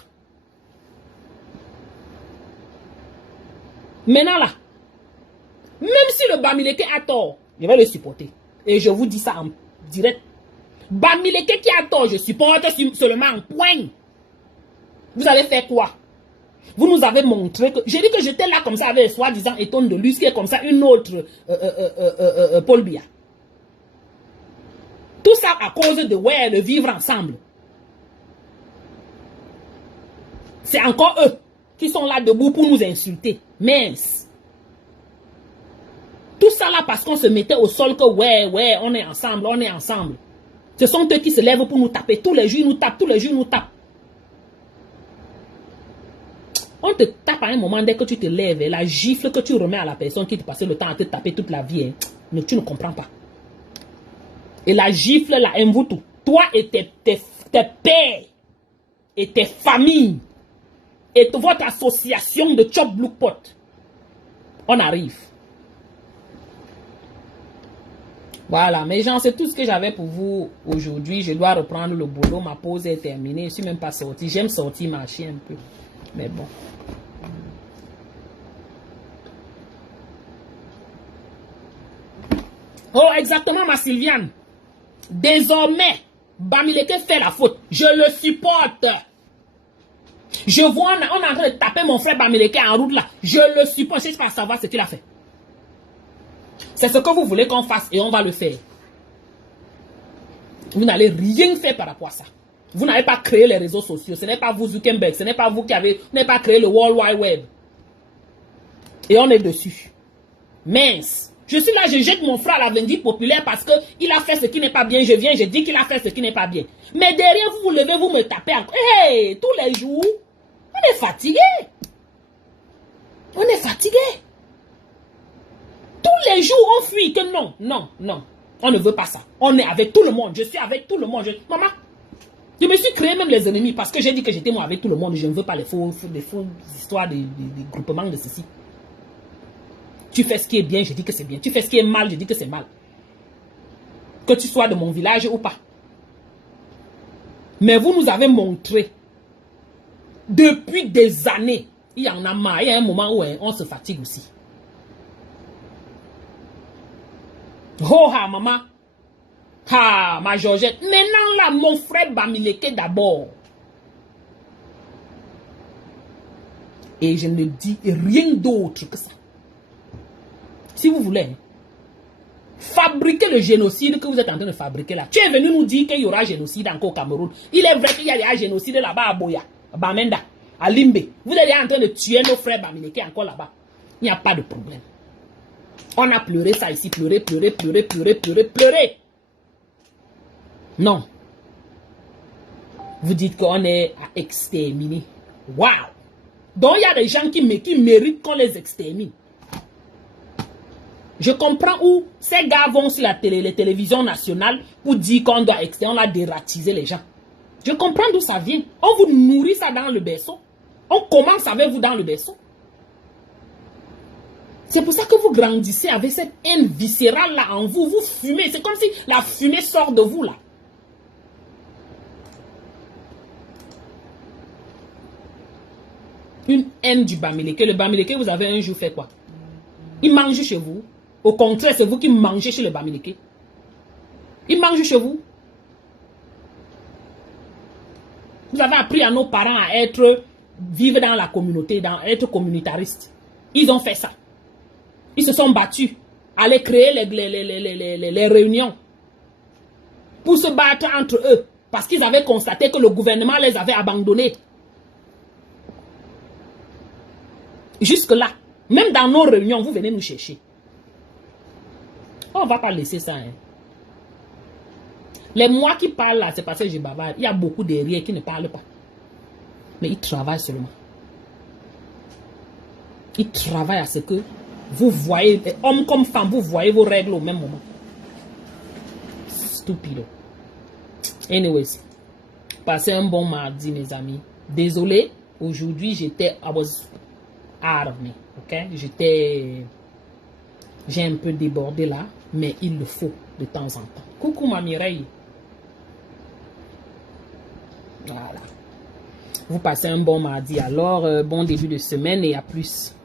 Maintenant là, même si le Bamileke a tort, je vais le supporter. Et je vous dis ça en direct. Bamileke qui a tort, je supporte seulement en point. Vous allez faire quoi? Vous nous avez montré que... J'ai dit que j'étais là comme ça avec soi-disant Eton de Luz, qui est comme ça une autre Paul Biya. Tout ça à cause de ouais, le vivre ensemble. C'est encore eux qui sont là debout pour nous insulter. Mince. Tout ça là parce qu'on se mettait au sol que ouais, on est ensemble, on est ensemble. Ce sont eux qui se lèvent pour nous taper. Tous les jours, ils nous tapent. Tous les jours, ils nous tapent. On te tape à un moment dès que tu te lèves. Et la gifle que tu remets à la personne qui te passait le temps à te taper toute la vie, hein, tu ne comprends pas. Et la gifle là, aime vous tout. Toi et tes pères et tes familles et votre association de Chop Blue Pot. On arrive. Voilà, mes gens, c'est tout ce que j'avais pour vous aujourd'hui. Je dois reprendre le boulot. Ma pause est terminée. Je ne suis même pas sortie. J'aime sortir, marcher un peu. Mais bon. Oh, exactement, ma Sylviane. Désormais, Bamileke fait la faute. Je le supporte. Je vois, on est en train de taper mon frère Bamileke en route là. Je le supporte. Je ne sais pas savoir ce qu'il a fait. C'est ce que vous voulez qu'on fasse et on va le faire. Vous n'allez rien faire par rapport à ça. Vous n'avez pas créé les réseaux sociaux. Ce n'est pas vous, Zuckerberg. Ce n'est pas vous qui avez... Vous n'avez pas créé le World Wide Web. Et on est dessus. Mince. Je suis là, je jette mon frère à la vindicte populaire parce qu'il a fait ce qui n'est pas bien. Je viens, je dis qu'il a fait ce qui n'est pas bien. Mais derrière, vous vous levez, vous me tapez encore. Hey, tous les jours, on est fatigué. On est fatigué. Tous les jours, on fuit que non, non, non. On ne veut pas ça. On est avec tout le monde. Je suis avec tout le monde. Maman, je me suis créé même les ennemis parce que j'ai dit que j'étais moi avec tout le monde. Je ne veux pas les fausses histoires des groupements de ceci. Tu fais ce qui est bien, je dis que c'est bien. Tu fais ce qui est mal, je dis que c'est mal. Que tu sois de mon village ou pas. Mais vous nous avez montré, depuis des années, il y en a marre. Il y a un moment où on se fatigue aussi. Oh, ha, maman. Ah, ma Georgette. Maintenant, là, mon frère Bamileke d'abord. Et je ne dis rien d'autre que ça. Si vous voulez, fabriquer le génocide que vous êtes en train de fabriquer là. Tu es venu nous dire qu'il y aura génocide encore au Cameroun. Il est vrai qu'il y a génocide là-bas à Boya, à Bamenda, à Limbe. Vous êtes en train de tuer nos frères Bamileke encore là-bas. Il n'y a pas de problème. On a pleuré ça ici, pleuré, pleuré, pleuré, pleuré, pleuré, pleuré. Non. Vous dites qu'on est à exterminer. Waouh. Donc il y a des gens qui méritent qu'on les extermine. Je comprends où ces gars vont sur la les télévisions nationales pour dire qu'on doit exterminer, on a dératiser les gens. Je comprends d'où ça vient. On vous nourrit ça dans le berceau. On commence avec vous dans le berceau. C'est pour ça que vous grandissez avec cette haine viscérale là en vous. Vous fumez. C'est comme si la fumée sort de vous là. Une haine du Bamileke. Le Bamileke, vous avez un jour fait quoi? Il mange chez vous. Au contraire, c'est vous qui mangez chez le Bamileke. Il mange chez vous. Vous avez appris à nos parents à vivre dans la communauté, à être communautaristes. Ils ont fait ça. Ils se sont battus. Aller créer les réunions. Pour se battre entre eux. Parce qu'ils avaient constaté que le gouvernement les avait abandonnés. Jusque-là. Même dans nos réunions, vous venez nous chercher. On ne va pas laisser ça. Hein. Les mois qui parlent là, c'est parce que je bavarde. Il y a beaucoup derrière qui ne parlent pas. Mais ils travaillent seulement. Ils travaillent à ce que vous voyez, homme comme femme, vous voyez vos règles au même moment. Stupido. Anyways, passez un bon mardi, mes amis. Désolé, aujourd'hui j'étais armé. Ok? J'ai un peu débordé là, mais il le faut de temps en temps. Coucou ma Mireille. Voilà. Vous passez un bon mardi alors, bon début de semaine et à plus.